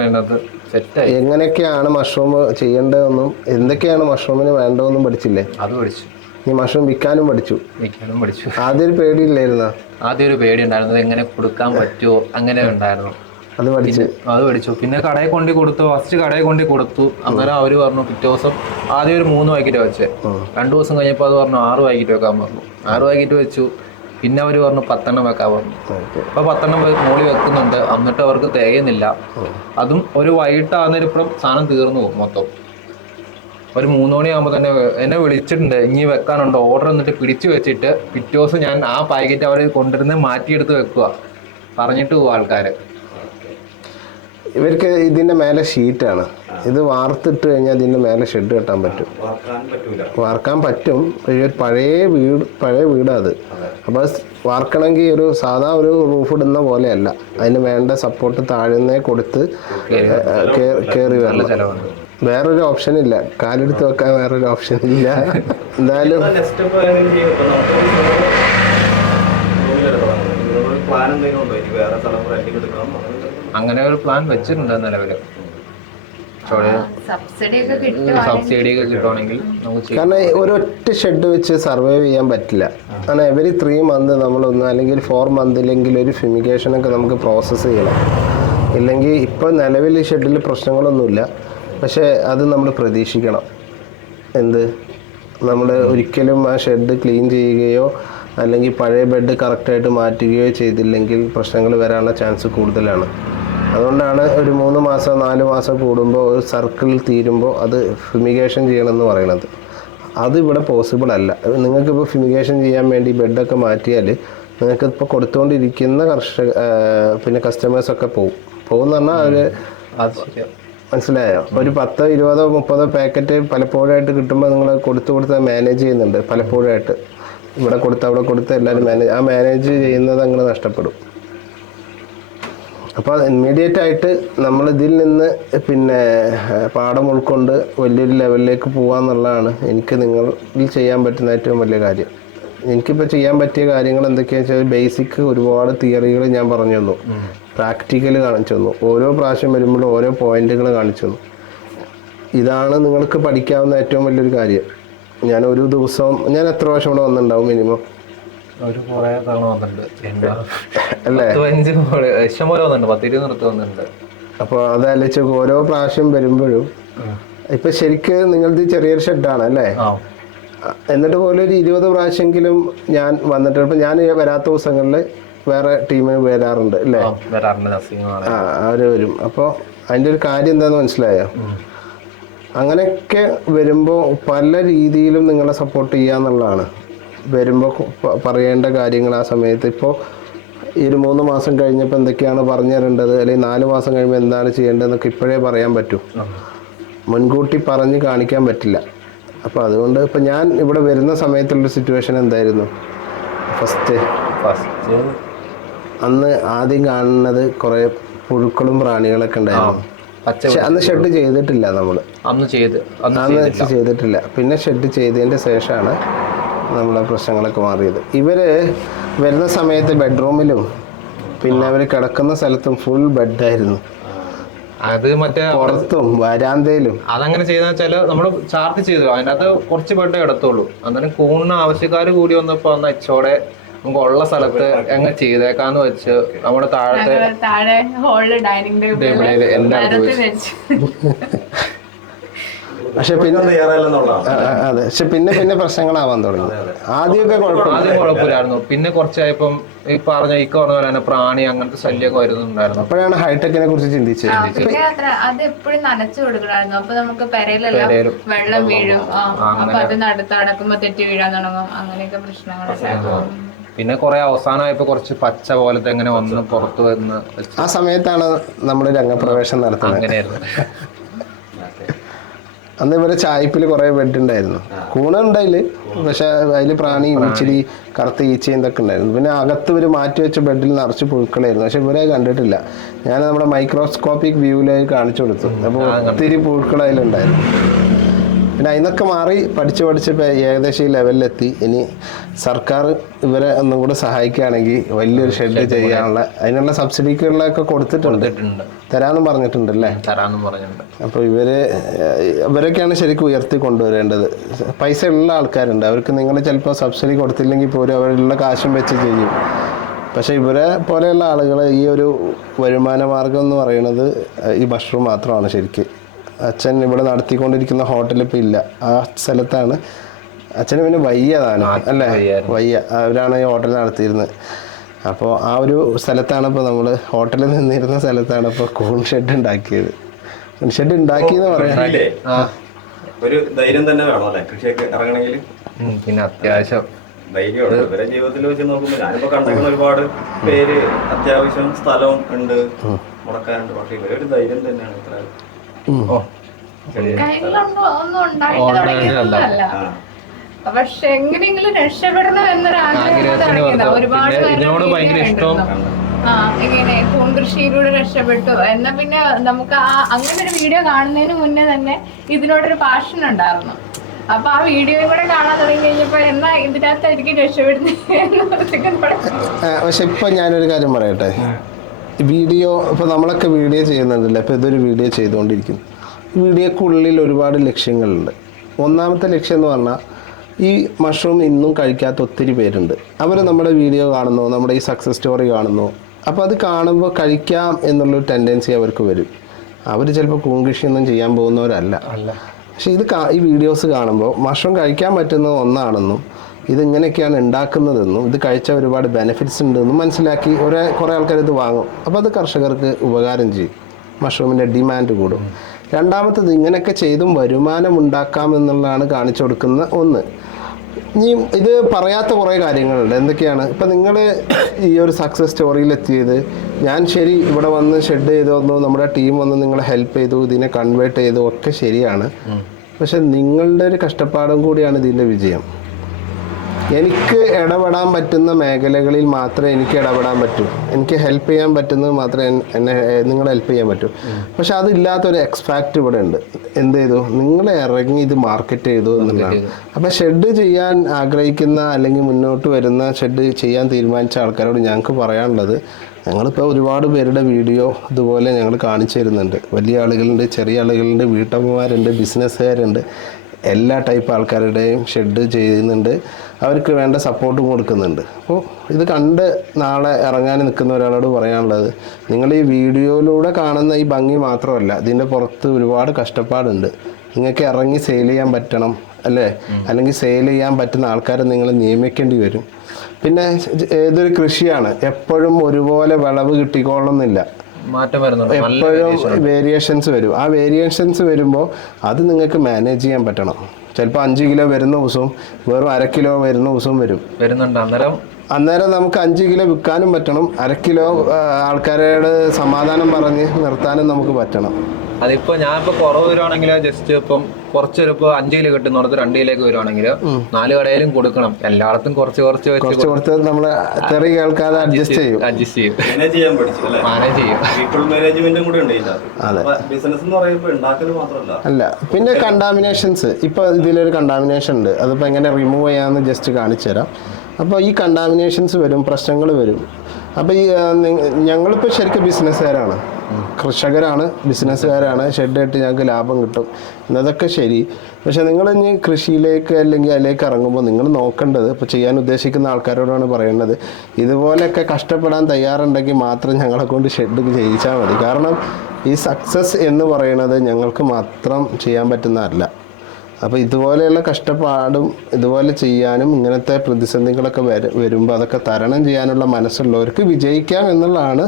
ഇതിനകത്ത് സെറ്റായി. എങ്ങനെയൊക്കെയാണ് മഷ്റൂം ചെയ്യേണ്ടതെന്നും എന്തൊക്കെയാണ് മഷ്റൂമിന് വേണ്ടതെന്നും പഠിച്ചില്ലേ? അത് പഠിച്ചു. ഈ മഷ്റൂം വിൽക്കാനും പഠിച്ചു. ആദ്യം ഒരു പേടിയില്ലായിരുന്ന? ആദ്യം ഒരു പേടി ഉണ്ടായിരുന്നു, എങ്ങനെ കൊടുക്കാൻ പറ്റുമോ അങ്ങനെ ഉണ്ടായിരുന്നു. അത് പഠിച്ചു. പിന്നെ കടയിൽ കൊണ്ടു കൊടുത്തു. ഫസ്റ്റ് കടയിൽ കൊണ്ടു കൊടുത്തു. അങ്ങനെ അവര് പറഞ്ഞു പിറ്റേ ദിവസം ആദ്യം ഒരു 3 പാക്കറ്റ് വെച്ചേ. 2 ദിവസം കഴിഞ്ഞപ്പോൾ അത് പറഞ്ഞു 6 പാക്കറ്റ് വെക്കാൻ പറഞ്ഞു. 6 പാക്കറ്റ് വെച്ചു. പിന്നെ അവർ പറഞ്ഞു 10 എണ്ണം വെക്കാൻ പറഞ്ഞു. അപ്പോൾ 10 എണ്ണം മോളി വെക്കുന്നുണ്ട്. എന്നിട്ട് അവർക്ക് തികയുന്നില്ല. അതും ഒരു വൈകിട്ടാകുന്നതിനിപ്പുറം സാധനം തീർന്നു പോകും മൊത്തം. ഒരു 3 മണിയാകുമ്പോൾ തന്നെ എന്നെ വിളിച്ചിട്ടുണ്ട്, ഇനി വെക്കാനുണ്ടോ ഓർഡർ, എന്നിട്ട് പിടിച്ചു വെച്ചിട്ട് പിറ്റേ ദിവസം ഞാൻ ആ പാക്കറ്റ് അവർ കൊണ്ടുവരുന്ന മാറ്റിയെടുത്ത് വെക്കുക, പറഞ്ഞിട്ട് പോകും ആൾക്കാർ. ഇവർക്ക് ഇതിൻ്റെ മേലെ ഷീറ്റാണ്. ഇത് വാർത്തിട്ട് കഴിഞ്ഞാൽ ഇതിൻ്റെ മേലെ ഷെഡ് കെട്ടാൻ പറ്റും. വാർക്കാൻ പറ്റും. പഴയ വീടാണ് അത്. അപ്പോൾ വാർക്കണമെങ്കിൽ ഒരു സാധാ ഒരു റൂഫ് ഇടുന്ന പോലെയല്ല. അതിന് വേണ്ട സപ്പോർട്ട് താഴ്ന്നേ കൊടുത്ത് കയറി വരണം. വേറൊരു ഓപ്ഷൻ ഇല്ല, കാലെടുത്ത് വെക്കാൻ വേറൊരു ഓപ്ഷൻ ഇല്ല. എന്തായാലും അങ്ങനെ ഒരു പ്ലാൻ വെച്ചിട്ടുണ്ട് നിലവിൽ. സബ്സിഡി ഒക്കെ കിട്ടുവാണെങ്കിൽ നമുക്ക്. കാരണം ഒരൊറ്റ ഷെഡ് വെച്ച് സർവൈവ് ചെയ്യാൻ പറ്റില്ല. കാരണം എവരി 3 മന്ത് നമ്മളൊന്ന് അല്ലെങ്കിൽ 4 മന്തിലെങ്കിൽ ഒരു ഫിമിഗേഷനൊക്കെ നമുക്ക് പ്രോസസ്സ് ചെയ്യണം. ഇല്ലെങ്കിൽ ഇപ്പോൾ നിലവിൽ ഈ ഷെഡിൽ പ്രശ്നങ്ങളൊന്നുമില്ല. പക്ഷേ അത് നമ്മൾ പ്രതീക്ഷിക്കണം. നമ്മൾ ഒരിക്കലും ആ ഷെഡ് ക്ലീൻ ചെയ്യുകയോ അല്ലെങ്കിൽ പഴയ ബെഡ് കറക്റ്റായിട്ട് മാറ്റുകയോ ചെയ്തില്ലെങ്കിൽ പ്രശ്നങ്ങൾ വരാനുള്ള ചാൻസ് കൂടുതലാണ്. അതുകൊണ്ടാണ് ഒരു 3 മാസം 4 മാസം കൂടുമ്പോൾ ഒരു സർക്കിൾ തീരുമ്പോൾ അത് ഫിമിഗേഷൻ ചെയ്യണമെന്ന് പറയുന്നത്. അതിവിടെ പോസിബിൾ അല്ല. നിങ്ങൾക്കിപ്പോൾ ഫിമിഗേഷൻ ചെയ്യാൻ വേണ്ടി ബെഡൊക്കെ മാറ്റിയാൽ നിങ്ങൾക്കിപ്പോൾ കൊടുത്തുകൊണ്ടിരിക്കുന്ന പിന്നെ കസ്റ്റമേഴ്സൊക്കെ പോകുമെന്ന് പറഞ്ഞാൽ അവർ മനസ്സിലായോ? ഒരു 10, 20, 30 പാക്കറ്റ് പലപ്പോഴായിട്ട് കിട്ടുമ്പോൾ നിങ്ങൾ കൊടുത്ത് മാനേജ് ചെയ്യുന്നുണ്ട്. പലപ്പോഴായിട്ട് ഇവിടെ കൊടുത്ത് അവിടെ കൊടുത്ത് എല്ലാവരും മാനേജ് ചെയ്യുന്നത് അങ്ങനെ നഷ്ടപ്പെടും. അപ്പോൾ ഇമ്മീഡിയറ്റ് ആയിട്ട് നമ്മൾ ഇതിൽ നിന്ന് പിന്നെ പാഠം ഉൾക്കൊണ്ട് വലിയൊരു ലെവലിലേക്ക് പോകാമെന്നുള്ളതാണ് എനിക്ക് നിങ്ങളിൽ ചെയ്യാൻ പറ്റുന്ന ഏറ്റവും വലിയ കാര്യം. എനിക്കിപ്പോൾ ചെയ്യാൻ പറ്റിയ കാര്യങ്ങൾ എന്തൊക്കെയാണെന്ന് വെച്ചാൽ ബേസിക് ഒരുപാട് തിയറികൾ ഞാൻ പറഞ്ഞു തന്നു, പ്രാക്ടിക്കൽ കാണിച്ചു തന്നു. ഓരോ പ്രാവശ്യം വരുമ്പോഴും ഓരോ പോയിന്റുകൾ കാണിച്ചു തന്നു. ഇതാണ് നിങ്ങൾക്ക് പഠിക്കാവുന്ന ഏറ്റവും വലിയൊരു കാര്യം. ഞാൻ ഒരു ദിവസം എത്ര പ്രാവശ്യം ഇവിടെ വന്നിട്ടുണ്ടാവും മിനിമം? അല്ലേ? അപ്പോൾ അതാലോചിച്ച് ഓരോ പ്രാവശ്യം വരുമ്പോഴും ഇപ്പം ശരിക്കും നിങ്ങളുടെ ചെറിയൊരു ഷെഡാണ് അല്ലേ? എന്നിട്ട് പോലും ഒരു 20 പ്രാവശ്യമെങ്കിലും ഞാൻ വന്നിട്ട്, ഇപ്പം ഞാൻ വരാത്ത ദിവസങ്ങളിൽ വേറെ ടീമിന് വരാറുണ്ട് അല്ലേ? അവർ വരും. അപ്പോൾ അതിൻ്റെ ഒരു കാര്യം എന്താണെന്ന് മനസ്സിലായോ? അങ്ങനെയൊക്കെ വരുമ്പോൾ പല രീതിയിലും നിങ്ങളെ സപ്പോർട്ട് ചെയ്യുക എന്നുള്ളതാണ്. വരുമ്പോൾ പറയേണ്ട കാര്യങ്ങൾ ആ സമയത്ത് ഇപ്പോൾ ഈ ഒരു 3 മാസം കഴിഞ്ഞപ്പോൾ എന്തൊക്കെയാണ് പറഞ്ഞു തരേണ്ടത്, അല്ലെങ്കിൽ 4 മാസം കഴിയുമ്പോൾ എന്താണ് ചെയ്യേണ്ടതെന്നൊക്കെ ഇപ്പോഴേ പറയാൻ പറ്റും. മുൻകൂട്ടി പറഞ്ഞ് കാണിക്കാൻ പറ്റില്ല. അപ്പോൾ അതുകൊണ്ട് ഇപ്പം ഞാൻ ഇവിടെ വരുന്ന സമയത്തുള്ളൊരു സിറ്റുവേഷൻ എന്തായിരുന്നു? ഫസ്റ്റ് അന്ന് ആദ്യം കാണുന്നത് കുറേ പുഴുക്കളും പ്രാണികളൊക്കെ ഉണ്ടായിരുന്നു. പക്ഷെ അന്ന് ഷെഡ് ചെയ്തിട്ടില്ല. നമ്മൾ അന്ന് ചെയ്തിട്ടില്ല. പിന്നെ ഷെഡ് ചെയ്തതിൻ്റെ ശേഷമാണ് നമ്മളെ പ്രശ്നങ്ങളൊക്കെ മാറിയത്. ഇവർ വരുന്ന സമയത്ത് ബെഡ്റൂമിലും പിന്നെ അവർ കിടക്കുന്ന സ്ഥലത്തും ഫുൾ ബെഡായിരുന്നു. അത് മറ്റേ പുറത്തും വരാന്തയിലും. അതങ്ങനെ ചെയ്തെന്ന് വെച്ചാൽ നമ്മൾ ചാർട്ട് ചെയ്തു, അതിനകത്ത് കുറച്ച് ബെഡേ എടുത്തുള്ളൂ. അന്നേരം കൂണിന് ആവശ്യക്കാർ കൂടി വന്നപ്പോൾ അന്ന് അച്ചോടെ നമുക്ക് ഉള്ള സ്ഥലത്ത് എങ്ങനെ ചെയ്തേക്കാന്ന് വെച്ച് നമ്മുടെ താഴെ ഡൈനിങ് ടേബിളിൽ എല്ലാവരും പക്ഷെ പിന്നെ പ്രശ്നങ്ങളാവാൻ തുടങ്ങി. ആദ്യം കുഴപ്പമില്ലായിരുന്നു. പിന്നെ കുറച്ചായപ്പം ഈ പറഞ്ഞ പോലെ തന്നെ പ്രാണി അങ്ങനത്തെ ശല്യമൊക്കെ വരുന്നുണ്ടായിരുന്നു. അപ്പോഴാണ് ഹൈടെക്കിനെ കുറിച്ച് ചിന്തിച്ചത്. അത് എപ്പോഴും നനച്ചു കൊടുക്കണമായിരുന്നു. അപ്പൊ നമുക്ക് പെരയിലെല്ലാം വെള്ളം വീഴും. അപ്പൊ അത് നടക്കുമ്പോ തെറ്റി വീഴാൻ തുടങ്ങും. അങ്ങനെയൊക്കെ പ്രശ്നങ്ങളൊക്കെ. പിന്നെ കുറെ അവസാനമായപ്പോ കുറച്ച് പച്ച പോലത്തെ എങ്ങനെ വന്ന് പുറത്ത് വന്ന് ആ സമയത്താണ് നമ്മൾ രംഗപ്രവേശം നടത്തുന്നത്. അങ്ങനെയായിരുന്നു. അന്ന് ഇവരെ ചായപ്പിൽ കുറേ ബെഡ് ഉണ്ടായിരുന്നു. കൂണുണ്ടായില്, പക്ഷെ അതിൽ പ്രാണിയും ഇച്ചിരി കറുത്ത ഈച്ചയും ഇതൊക്കെ ഉണ്ടായിരുന്നു. പിന്നെ അകത്ത് ഇവർ മാറ്റി വെച്ച ബെഡിൽ നിറച്ച് പുഴുക്കളായിരുന്നു. പക്ഷെ ഇവരെ കണ്ടിട്ടില്ല. ഞാൻ നമ്മുടെ മൈക്രോസ്കോപ്പിക് വ്യൂവിലേക്ക് കാണിച്ചു കൊടുത്തു. അപ്പോൾ ഒത്തിരി പുഴുക്കൾ അതിലുണ്ടായിരുന്നു. പിന്നെ അതിനൊക്കെ മാറി പഠിച്ച് ഏകദേശം ഈ ലെവലിലെത്തി. ഇനി സർക്കാർ ഇവരെ ഒന്നും കൂടെ സഹായിക്കുകയാണെങ്കിൽ വലിയൊരു ഷെഡ് ചെയ്യാനുള്ള അതിനുള്ള സബ്സിഡികളൊക്കെ കൊടുത്തിട്ടുണ്ട്, തരാമെന്നും പറഞ്ഞിട്ടുണ്ടല്ലേ. അപ്പോൾ ഇവരൊക്കെയാണ് ശരിക്കും ഉയർത്തി കൊണ്ടുവരേണ്ടത്. പൈസ ഉള്ള ആൾക്കാരുണ്ട്, അവർക്ക് നിങ്ങൾ ചിലപ്പോൾ സബ്സിഡി കൊടുത്തില്ലെങ്കിൽ പോലും അവരുള്ള കാശും വെച്ച് ചെയ്യും. പക്ഷേ ഇവരെ പോലെയുള്ള ആളുകൾ ഈ ഒരു വരുമാന മാർഗം എന്ന് പറയുന്നത് ഈ മഷ്റൂം മാത്രമാണ് ശരിക്കും. അച്ഛൻ ഇവിടെ നടത്തിക്കൊണ്ടിരിക്കുന്ന ഹോട്ടൽ ഇപ്പോൾ ഇല്ല, ആ സ്ഥലത്താണ്. അച്ഛന് പിന്നെ വയ്യതാണ് അല്ലേ, വയ്യ, അവരാണ് ഈ ഹോട്ടൽ നടത്തിയിരുന്നത്. അപ്പോൾ ആ ഒരു സ്ഥലത്താണ് ഇപ്പോൾ നമ്മൾ ഹോട്ടലിൽ നിന്നിരുന്ന സ്ഥലത്താണ് ഇപ്പോൾ കൂൺ ഷെഡ് ഉണ്ടാക്കിയത്. കൂൺ ഷെഡ് ഉണ്ടാക്കിയെന്ന് പറയാം. ഒരു ധൈര്യം തന്നെ വേണം അല്ലേ കൃഷിയൊക്കെ ഇറങ്ങണമെങ്കിൽ. പിന്നെ അത്യാവശ്യം ധൈര്യമാണ്. ഇവരെ ജീവിതത്തിൽ വെച്ച് നോക്കുമ്പോൾ ഞാനിപ്പോൾ കണ്ടിരിക്കുന്ന ഒരുപാട് പേര് അത്യാവശ്യം സ്ഥലവും ഉണ്ട്, മുടക്കാനുണ്ട്. പക്ഷെ ഇവരൊരു ധൈര്യം തന്നെയാണ്. ഇത്ര ഒന്നും ഉണ്ടായിട്ട് തുടങ്ങിയതല്ല, പക്ഷെ എങ്ങനെയെങ്കിലും രക്ഷപ്പെടണം എന്നൊരാഗ്രഹം. ഒരുപാട് ഇങ്ങനെ കൂൺ കൃഷിയിലൂടെ രക്ഷപ്പെട്ടു എന്നാ പിന്നെ നമുക്ക് അങ്ങനെ ഒരു വീഡിയോ കാണുന്നതിന് മുന്നേ തന്നെ ഇതിനോടൊരു പാഷൻ ഉണ്ടായിരുന്നു. അപ്പൊ ആ വീഡിയോയും കൂടെ കാണാൻ തുടങ്ങി കഴിഞ്ഞപ്പോ എന്നാ ഇതിനകത്തായിരിക്കും രക്ഷപ്പെടുന്നത്. പക്ഷെ ഇപ്പൊ ഞാനൊരു കാര്യം പറയട്ടെ, വീഡിയോ ഇപ്പോൾ നമ്മളൊക്കെ വീഡിയോ ചെയ്യുന്നുണ്ടല്ലോ. ഇപ്പോൾ ഇതൊരു വീഡിയോ ചെയ്തുകൊണ്ടിരിക്കുന്നു. വീഡിയോക്കുള്ളിൽ ഒരുപാട് ലക്ഷ്യങ്ങളുണ്ട്. ഒന്നാമത്തെ ലക്ഷ്യം എന്ന് പറഞ്ഞാൽ ഈ മഷ്റൂം ഇന്നും കഴിക്കാത്ത ഒത്തിരി പേരുണ്ട്. അവർ നമ്മുടെ വീഡിയോ കാണുന്നു, നമ്മുടെ ഈ സക്സസ് സ്റ്റോറി കാണുന്നു. അപ്പോൾ അത് കാണുമ്പോൾ കഴിക്കാം എന്നുള്ളൊരു ടെൻഡൻസി അവർക്ക് വരും. അവർ ചിലപ്പോൾ കൂൺ കൃഷിയൊന്നും ചെയ്യാൻ പോകുന്നവരല്ല. പക്ഷേ ഈ വീഡിയോസ് കാണുമ്പോൾ മഷ്റൂം കഴിക്കാൻ പറ്റുന്ന ഒന്നാണെന്നും ഇതിങ്ങനെയൊക്കെയാണ് ഉണ്ടാക്കുന്നതെന്നും ഇത് കഴിച്ചാൽ ഒരുപാട് ബെനിഫിറ്റ്സ് ഉണ്ടെന്നും മനസ്സിലാക്കി കുറേ ആൾക്കാർ ഇത് വാങ്ങും. അപ്പോൾ അത് കർഷകർക്ക് ഉപകാരം ചെയ്യും, മഷ്റൂമിൻ്റെ ഡിമാൻഡ് കൂടും. രണ്ടാമത്തത് ഇങ്ങനെയൊക്കെ ചെയ്തും വരുമാനം ഉണ്ടാക്കാമെന്നുള്ളതാണ് കാണിച്ചു കൊടുക്കുന്ന ഒന്ന്. ഇനി ഇത് പറയാത്ത കുറേ കാര്യങ്ങളുണ്ട്. എന്തൊക്കെയാണ്? ഇപ്പം നിങ്ങൾ ഈ ഒരു സക്സസ് സ്റ്റോറിയിലെത്തിയത്, ഞാൻ ശരി ഇവിടെ വന്ന് ഷെഡ് ചെയ്ത് വന്നു, നമ്മുടെ ടീം വന്ന് നിങ്ങളെ ഹെൽപ്പ് ചെയ്തു, ഇതിനെ കൺവേർട്ട് ചെയ്തു, ഒക്കെ ശരിയാണ്. പക്ഷെ നിങ്ങളുടെ ഒരു കഷ്ടപ്പാടും കൂടിയാണ് ഇതിൻ്റെ വിജയം. എനിക്ക് ഇടപെടാൻ പറ്റുന്ന മേഖലകളിൽ മാത്രമേ എനിക്ക് ഇടപെടാൻ പറ്റൂ. എനിക്ക് ഹെൽപ്പ് ചെയ്യാൻ പറ്റുന്നത് മാത്രമേ എന്നെ നിങ്ങൾ ഹെൽപ്പ് ചെയ്യാൻ പറ്റൂ. പക്ഷെ അതില്ലാത്തൊരു എക്സ്പാക്റ്റ് ഇവിടെ ഉണ്ട്. എന്ത് ചെയ്തു? നിങ്ങൾ ഇറങ്ങി ഇത് മാർക്കറ്റ് ചെയ്തു എന്നുള്ളതാണ്. അപ്പോൾ ഷെഡ് ചെയ്യാൻ ആഗ്രഹിക്കുന്ന അല്ലെങ്കിൽ മുന്നോട്ട് വരുന്ന ഷെഡ് ചെയ്യാൻ തീരുമാനിച്ച ആൾക്കാരോട് ഞങ്ങൾക്ക് പറയാനുള്ളത്, ഞങ്ങളിപ്പോൾ ഒരുപാട് പേരുടെ വീഡിയോ ഇതുപോലെ ഞങ്ങൾ കാണിച്ചു തരുന്നുണ്ട്. വലിയ ആളുകളുണ്ട്, ചെറിയ ആളുകളുണ്ട്, വീട്ടമ്മമാരുണ്ട്, ബിസിനസ്സുകാരുണ്ട്, എല്ലാ ടൈപ്പ് ആൾക്കാരുടെയും ഷെഡ് ചെയ്യുന്നുണ്ട്. അവർക്ക് വേണ്ട സപ്പോർട്ടും കൊടുക്കുന്നുണ്ട്. അപ്പോൾ ഇത് കണ്ട് നാളെ ഇറങ്ങാൻ നിൽക്കുന്ന ഒരാളോട് പറയാനുള്ളത്, നിങ്ങൾ ഈ വീഡിയോയിലൂടെ കാണുന്ന ഈ ഭംഗി മാത്രമല്ല, ഇതിൻ്റെ പുറത്ത് ഒരുപാട് കഷ്ടപ്പാടുണ്ട്. നിങ്ങൾക്ക് ഇറങ്ങി സെയിൽ ചെയ്യാൻ പറ്റണം അല്ലേ? അല്ലെങ്കിൽ സെയിൽ ചെയ്യാൻ പറ്റുന്ന ആൾക്കാരെ നിങ്ങൾ നിയമിക്കേണ്ടി വരും. പിന്നെ ഏതൊരു കൃഷിയാണ്, എപ്പോഴും ഒരുപോലെ വിളവ് കിട്ടിക്കൊള്ളുന്നില്ല. എപ്പോഴും വേരിയേഷൻസ് വരും. ആ വേരിയേഷൻസ് വരുമ്പോൾ അത് നിങ്ങൾക്ക് മാനേജ് ചെയ്യാൻ പറ്റണം. ചിലപ്പോൾ 5 കിലോ വരുന്ന ദിവസവും വെറും 1/2 കിലോ വരുന്ന ദിവസവും വരുന്നുണ്ട്. അന്നേരം നമുക്ക് 5 കിലോ വിൽക്കാനും പറ്റണം, 1/2 കിലോ ആൾക്കാരോട് സമാധാനം പറഞ്ഞ് നിർത്താനും നമുക്ക് പറ്റണം. അതിപ്പോ ഞാനിപ്പോ കുറവ് വരുവാണെങ്കിൽ ജസ്റ്റ് ഇപ്പം കുറച്ചൊരിപ്പോ 5 കിലോ കിട്ടുന്നിടത്ത് 2 കിലോക്ക് വരുവാണെങ്കിൽ 4 കടയിലും കൊടുക്കണം. എല്ലായിടത്തും കുറച്ച് കൊടുത്ത് നമ്മള് തെറി കേൾക്കാതെ അഡ്ജസ്റ്റ് ചെയ്യും. അല്ല, പിന്നെ കണ്ടാമിനേഷൻസ്, ഇപ്പൊ ഇതിലൊരു കണ്ടാമിനേഷൻ ഉണ്ട്. അതിപ്പോ എങ്ങനെ റിമൂവ് ചെയ്യാന്ന് ജസ്റ്റ് കാണിച്ചു തരാം. അപ്പോൾ ഈ കണ്ടാമിനേഷൻസ് വരും, പ്രശ്നങ്ങൾ വരും. അപ്പോൾ ഈ ഞങ്ങളിപ്പോൾ ശരിക്കും ബിസിനസ്സുകാരാണ്, കർഷകരാണ്, ബിസിനസ്സുകാരാണ്. ഷെഡ് ഇട്ട് ഞങ്ങൾക്ക് ലാഭം കിട്ടും എന്നതൊക്കെ ശരി. പക്ഷെ നിങ്ങൾ ഇനി കൃഷിയിലേക്ക് അല്ലെങ്കിൽ അതിലേക്ക് ഇറങ്ങുമ്പോൾ നിങ്ങൾ നോക്കേണ്ടത്, ഇപ്പോൾ ചെയ്യാൻ ഉദ്ദേശിക്കുന്ന ആൾക്കാരോടാണ് പറയുന്നത്, ഇതുപോലെയൊക്കെ കഷ്ടപ്പെടാൻ തയ്യാറുണ്ടെങ്കിൽ മാത്രം ഞങ്ങളെ കൊണ്ട് ഷെഡ് ചെയ്യിച്ചാൽ മതി. കാരണം ഈ സക്സസ് എന്ന് പറയുന്നത് ഞങ്ങൾക്ക് മാത്രം ചെയ്യാൻ പറ്റുന്നതല്ല. അപ്പോൾ ഇതുപോലെയുള്ള കഷ്ടപ്പാടും ഇതുപോലെ ചെയ്യാനും ഇങ്ങനത്തെ പ്രതിസന്ധികളൊക്കെ വരുമ്പോൾ അതൊക്കെ തരണം ചെയ്യാനുള്ള മനസ്സുള്ളവർക്ക് വിജയിക്കാം എന്നുള്ളതാണ്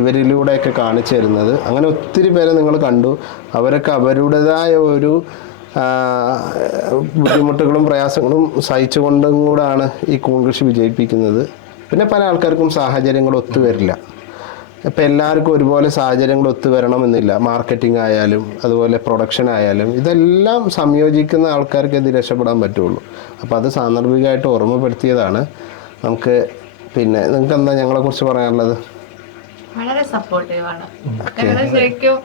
ഇവരിലൂടെയൊക്കെ കാണിച്ചു തരുന്നത്. അങ്ങനെ ഒത്തിരി പേരെ നിങ്ങൾ കണ്ടു. അവരൊക്കെ അവരുടേതായ ഒരു ബുദ്ധിമുട്ടുകളും പ്രയാസങ്ങളും സഹിച്ചുകൊണ്ടും കൂടാണ് ഈ കൂൺ കൃഷി വിജയിപ്പിക്കുന്നത്. പിന്നെ പല ആൾക്കാർക്കും സാഹചര്യങ്ങൾ ഒത്തുവരില്ല. ഇപ്പം എല്ലാവർക്കും ഒരുപോലെ സാഹചര്യങ്ങൾ ഒത്തുവരണമെന്നില്ല. മാർക്കറ്റിംഗ് ആയാലും അതുപോലെ പ്രൊഡക്ഷൻ ആയാലും ഇതെല്ലാം സംയോജിക്കുന്ന ആൾക്കാർക്ക് ഇത് രക്ഷപ്പെടാൻ പറ്റുള്ളൂ. അപ്പോൾ അത് സാന്ദർഭികമായിട്ട് ഓർമ്മപ്പെടുത്തിയതാണ്. നമുക്ക് പിന്നെ നിങ്ങൾക്ക് എന്താ ഞങ്ങളെക്കുറിച്ച് പറയാനുള്ളത്? വളരെ സപ്പോർട്ടീവാണ്. ഞങ്ങൾ ശരിക്കും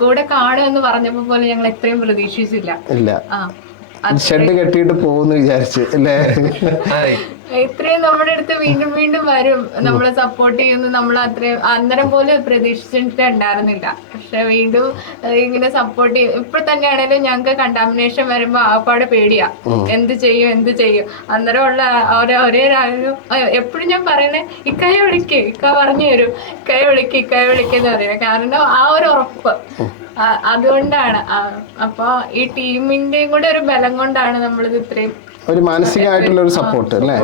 കൂടെ കാണുമെന്ന് പറഞ്ഞപ്പോ പോലെ ഞങ്ങൾ എത്രയും പ്രതീക്ഷിച്ചില്ല. ഇല്ല, ഷെഡ് കെട്ടിയിട്ട് പോകുന്നു വിചാരിച്ച് അല്ലേ? ഇത്രയും നമ്മുടെ അടുത്ത് വീണ്ടും വീണ്ടും വരും, നമ്മളെ സപ്പോർട്ട് ചെയ്യുന്നു. നമ്മൾ അത്രയും അന്നേരം പോലും പ്രതീക്ഷിച്ചിട്ടുണ്ടായിരുന്നില്ല. പക്ഷെ വീണ്ടും ഇങ്ങനെ സപ്പോർട്ട് ചെയ്യും. ഇപ്പൊ തന്നെയാണേലും ഞങ്ങൾക്ക് കണ്ടാമിനേഷൻ വരുമ്പോ ആപ്പാടെ പേടിയാ, എന്ത് ചെയ്യും. അന്നേരം ഉള്ള ഒരേ എപ്പോഴും ഞാൻ പറയണേ, ഇക്കായെ വിളിക്ക്, ഇക്ക പറഞ്ഞു തരും, ഇക്കായെ വിളിക്കെന്ന് പറയുന്നത്. കാരണം ആ ഒരു ഉറപ്പ് അതുകൊണ്ടാണ്. അപ്പൊ ഈ ടീമിന്റെയും കൂടെ ഒരു ബലം കൊണ്ടാണ് നമ്മളിത് ഇത്രയും ഒരു മാനസികമായിട്ടുള്ള ഒരു സപ്പോർട്ട് അല്ലേ?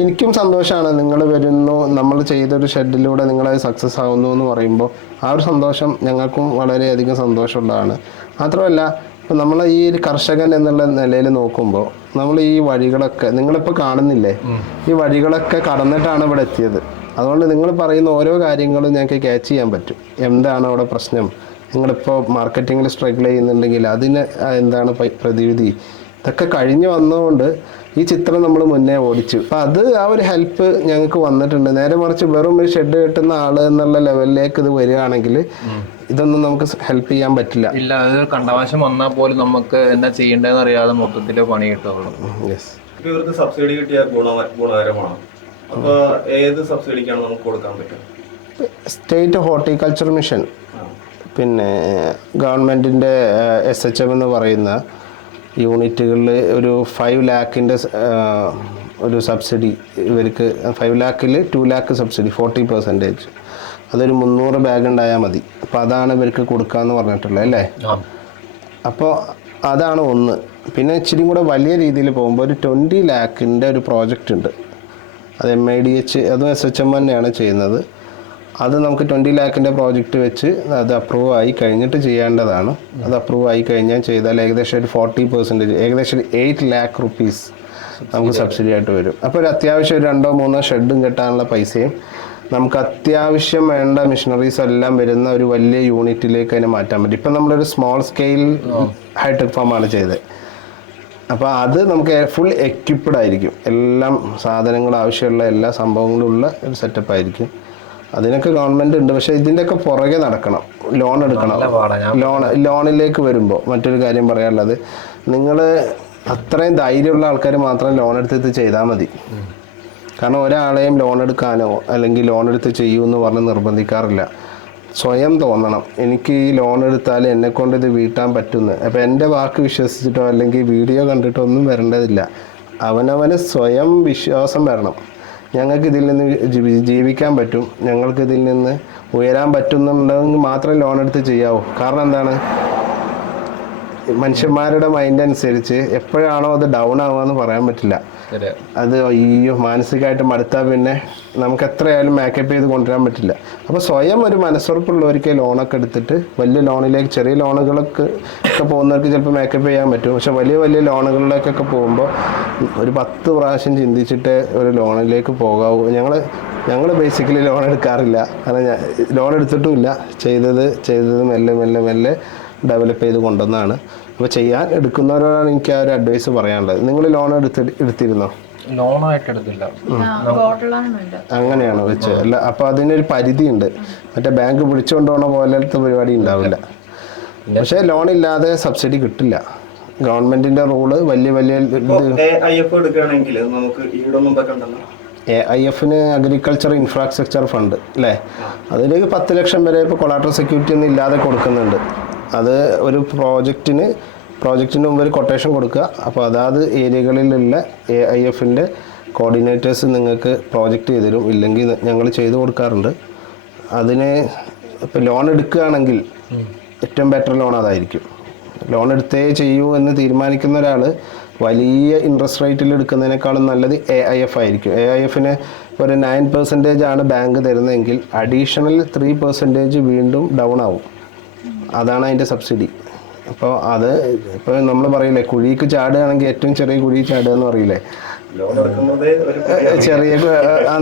എനിക്കും സന്തോഷമാണ്. നിങ്ങൾ വരുന്നു, നമ്മൾ ചെയ്തൊരു ഷെഡിലൂടെ നിങ്ങളത് സക്സസ് ആവുന്നു എന്ന് പറയുമ്പോൾ ആ ഒരു സന്തോഷം ഞങ്ങൾക്കും വളരെയധികം സന്തോഷമുള്ളതാണ്. മാത്രമല്ല, ഇപ്പം നമ്മൾ ഈ ഒരു കർഷകൻ എന്നുള്ള നിലയിൽ നോക്കുമ്പോൾ നമ്മൾ ഈ വഴികളൊക്കെ നിങ്ങളിപ്പോൾ കാണുന്നില്ലേ, ഈ വഴികളൊക്കെ കടന്നിട്ടാണ് ഇവിടെ എത്തിയത്. അതുകൊണ്ട് നിങ്ങൾ പറയുന്ന ഓരോ കാര്യങ്ങളും ഞങ്ങൾക്ക് ക്യാച്ച് ചെയ്യാൻ പറ്റും. എന്താണ് അവിടെ പ്രശ്നം, നിങ്ങളിപ്പോൾ മാർക്കറ്റിങ്ങിൽ സ്ട്രഗിൾ ചെയ്യുന്നുണ്ടെങ്കിൽ അതിന് എന്താണ് പ്രതിവിധി, ഇതൊക്കെ കഴിഞ്ഞ് വന്നതുകൊണ്ട് ഈ ചിത്രം നമ്മൾ മുന്നേ ഓടിച്ചു. അപ്പം അത് ആ ഒരു ഹെൽപ്പ് ഞങ്ങൾക്ക് വന്നിട്ടുണ്ട്. നേരെ മറിച്ച് വെറും ഒരു ഷെഡ് കെട്ടുന്ന ആൾ എന്നുള്ള ലെവലിലേക്ക് ഇത് വരികയാണെങ്കിൽ ഇതൊന്നും നമുക്ക് ഹെൽപ്പ് ചെയ്യാൻ പറ്റില്ല. ഇല്ല, അത് കണ്ടവാശം വന്നാൽ പോലും നമുക്ക് എന്താ ചെയ്യേണ്ടതെന്ന് അറിയാതെ മൊത്തത്തിൽ പണി കിട്ടുള്ളൂ. യെസ്, ഇവർക്ക് സബ്സിഡി കിട്ടിയ ഗുണകരമാണ്. അപ്പോൾ ഏത് സബ്സിഡിക്കാണ് നമുക്ക് കൊടുക്കാൻ പറ്റുക? സ്റ്റേറ്റ് ഹോർട്ടിക്കൾച്ചർ മിഷൻ, പിന്നെ ഗവൺമെൻറ്റിൻ്റെ SHM എന്ന് പറയുന്ന യൂണിറ്റുകളിൽ ഒരു 5 lakhിൻ്റെ ഒരു സബ്സിഡി ഇവർക്ക് 5 lakhിൽ 2 lakh സബ്സിഡി 40%. അതൊരു 300 ബാഗ് ഉണ്ടായാൽ മതി. അപ്പോൾ അതാണ് ഇവർക്ക് കൊടുക്കാമെന്ന് പറഞ്ഞിട്ടുള്ളത് അല്ലേ? അപ്പോൾ അതാണ് ഒന്ന്. പിന്നെ ഇച്ചിരി കൂടെ വലിയ രീതിയിൽ പോകുമ്പോൾ ഒരു 20 lakhിൻ്റെ ഒരു പ്രോജക്റ്റ് ഉണ്ട്. അത് MIDH, അതും SHM തന്നെയാണ് ചെയ്യുന്നത്. അത് നമുക്ക് 20 lakhിൻ്റെ പ്രോജക്റ്റ് വെച്ച് അത് അപ്രൂവ് ആയി കഴിഞ്ഞിട്ട് ചെയ്യേണ്ടതാണ്. അത് അപ്രൂവ് ആയി കഴിഞ്ഞാൽ ചെയ്താൽ ഏകദേശം ഒരു 40%, ഏകദേശം 8 lakh rupees നമുക്ക് സബ്സിഡി ആയിട്ട് വരും. അപ്പോൾ ഒരു അത്യാവശ്യം ഒരു 2-3 ഷെഡും കെട്ടാനുള്ള പൈസയും നമുക്ക് അത്യാവശ്യം വേണ്ട മെഷീനറീസ് എല്ലാം വരുന്ന ഒരു വലിയ യൂണിറ്റിലേക്ക് അതിനെ മാറ്റാൻ പറ്റും. ഇപ്പം നമ്മളൊരു സ്മോൾ സ്കെയിൽ ഹൈടെക് ഫാമാണ് ചെയ്തത്. അപ്പോൾ അത് നമുക്ക് ഫുൾ എക്യുപ്ഡ് ആയിരിക്കും. എല്ലാം സാധനങ്ങൾ ആവശ്യമുള്ള എല്ലാ സംഭവങ്ങളും ഉള്ള ഒരു സെറ്റപ്പ് ആയിരിക്കും. അതിനൊക്കെ ഗവൺമെൻറ് ഉണ്ട്. പക്ഷേ ഇതിൻ്റെയൊക്കെ പുറകെ നടക്കണം, ലോൺ എടുക്കണം. ലോണിലേക്ക് വരുമ്പോൾ മറ്റൊരു കാര്യം പറയാനുള്ളത്, നിങ്ങൾ അത്രയും ധൈര്യമുള്ള ആൾക്കാർ മാത്രം ലോൺ എടുത്തിട്ട് ചെയ്താൽ മതി. കാരണം ഒരാളെയും ലോൺ എടുക്കാനോ അല്ലെങ്കിൽ ലോൺ എടുത്ത് ചെയ്യുമെന്ന് പറഞ്ഞ് നിർബന്ധിക്കാറില്ല. സ്വയം തോന്നണം, എനിക്ക് ഈ ലോൺ എടുത്താൽ എന്നെക്കൊണ്ട് ഇത് വീട്ടാൻ പറ്റുമെന്ന്. അപ്പോൾ എൻ്റെ വാക്ക് വിശ്വസിച്ചിട്ടോ അല്ലെങ്കിൽ വീഡിയോ കണ്ടിട്ടോ ഒന്നും വരേണ്ടതില്ല. അവനവന് സ്വയം വിശ്വാസം വരണം. ഞങ്ങൾക്ക് ഇതിൽ നിന്ന് ജീവിക്കാൻ പറ്റും, ഞങ്ങൾക്ക് ഇതിൽ നിന്ന് ഉയരാൻ പറ്റുന്നുണ്ടെങ്കിൽ മാത്രമേ ലോൺ എടുത്ത് ചെയ്യാവൂ. കാരണം എന്താണ്, മനുഷ്യന്മാരുടെ മൈൻഡ് അനുസരിച്ച് എപ്പോഴാണോ അത് ഡൗൺ ആവുകയെന്ന് പറയാൻ പറ്റില്ല. അത് അയ്യോ മാനസികമായിട്ട് മടുത്താൽ പിന്നെ നമുക്ക് എത്രയായാലും മേക്കപ്പ് ചെയ്ത് കൊണ്ടുവരാൻ പറ്റില്ല. അപ്പോൾ സ്വയം ഒരു മനസ്സുറപ്പുള്ളവർക്ക് ലോണൊക്കെ എടുത്തിട്ട് വലിയ ലോണിലേക്ക്, ചെറിയ ലോണുകളൊക്കെ പോകുന്നവർക്ക് ചിലപ്പോൾ മേക്കപ്പ് ചെയ്യാൻ പറ്റും. പക്ഷെ വലിയ വലിയ ലോണുകളിലേക്കൊക്കെ പോകുമ്പോൾ ഒരു 10 പ്രാവശ്യം ചിന്തിച്ചിട്ട് ഒരു ലോണിലേക്ക് പോകാവൂ. ഞങ്ങൾ ബേസിക്കലി ലോൺ എടുക്കാറില്ല. കാരണം ലോൺ എടുത്തിട്ടുമില്ല. ചെയ്തത് മെല്ലെ ഡെവലപ്പ് ചെയ്ത് കൊണ്ടുവന്നാണ്. അപ്പോൾ ചെയ്യാൻ എടുക്കുന്നവരോടാണ് എനിക്ക് ആ ഒരു അഡ്വൈസ് പറയാനുള്ളത്. നിങ്ങൾ ലോൺ എടുത്തിരുന്നോ? ലോണായിട്ട് എടുത്തില്ല, അങ്ങനെയാണോ വെച്ച്? അല്ല, അപ്പോൾ അതിനൊരു പരിധിയുണ്ട്. മറ്റേ ബാങ്ക് പിടിച്ചുകൊണ്ട് പോകണ പോലത്തെ പരിപാടി ഉണ്ടാവില്ല. പക്ഷേ ലോൺ ഇല്ലാതെ സബ്സിഡി കിട്ടില്ല. ഗവൺമെന്റിന്റെ റൂള് വലിയ എടുക്കുകയാണെങ്കിൽ നമുക്ക് ഈടൊന്നും വെക്കണ്ടല്ലോ. AIF-ന് അഗ്രികൾച്ചർ ഇൻഫ്രാസ്ട്രക്ചർ ഫണ്ട് അല്ലേ, അതിലേക്ക് 10 ലക്ഷം വരെ ഇപ്പോൾ കൊളാട്രൽ സെക്യൂരിറ്റി ഒന്നും ഇല്ലാതെ കൊടുക്കുന്നുണ്ട്. അത് ഒരു പ്രോജക്റ്റിന് മുമ്പ് ഒരു കൊട്ടേഷൻ കൊടുക്കുക. അപ്പോൾ അതാത് ഏരിയകളിലുള്ള AIF-ൻ്റെ കോർഡിനേറ്റേഴ്സ് നിങ്ങൾക്ക് പ്രോജക്റ്റ് ചെയ്ത് തരും. ഇല്ലെങ്കിൽ ഞങ്ങൾ ചെയ്ത് കൊടുക്കാറുണ്ട്. അതിന് ഇപ്പോൾ ലോൺ എടുക്കുകയാണെങ്കിൽ ഏറ്റവും ബെറ്റർ ലോൺ അതായിരിക്കും. ലോൺ എടുത്തേ ചെയ്യൂ എന്ന് തീരുമാനിക്കുന്ന ഒരാൾ വലിയ ഇൻട്രസ്റ്റ് റേറ്റിൽ എടുക്കുന്നതിനേക്കാളും നല്ലത് AIF ആയിരിക്കും. AIF-ന് ഒരു 9% ആണ് ബാങ്ക് തരുന്നതെങ്കിൽ അഡീഷണൽ 3% വീണ്ടും ഡൗൺ ആവും. അതാണ് അതിൻ്റെ സബ്സിഡി. അപ്പോൾ അത് ഇപ്പോൾ നമ്മൾ പറയില്ലേ കുഴിക്ക് ചാടുകയാണെങ്കിൽ ഏറ്റവും ചെറിയ കുഴി ചാടുക എന്ന് പറയില്ലേ, ലോൺ എടുക്കുന്നതേ ഒരു ചെറിയ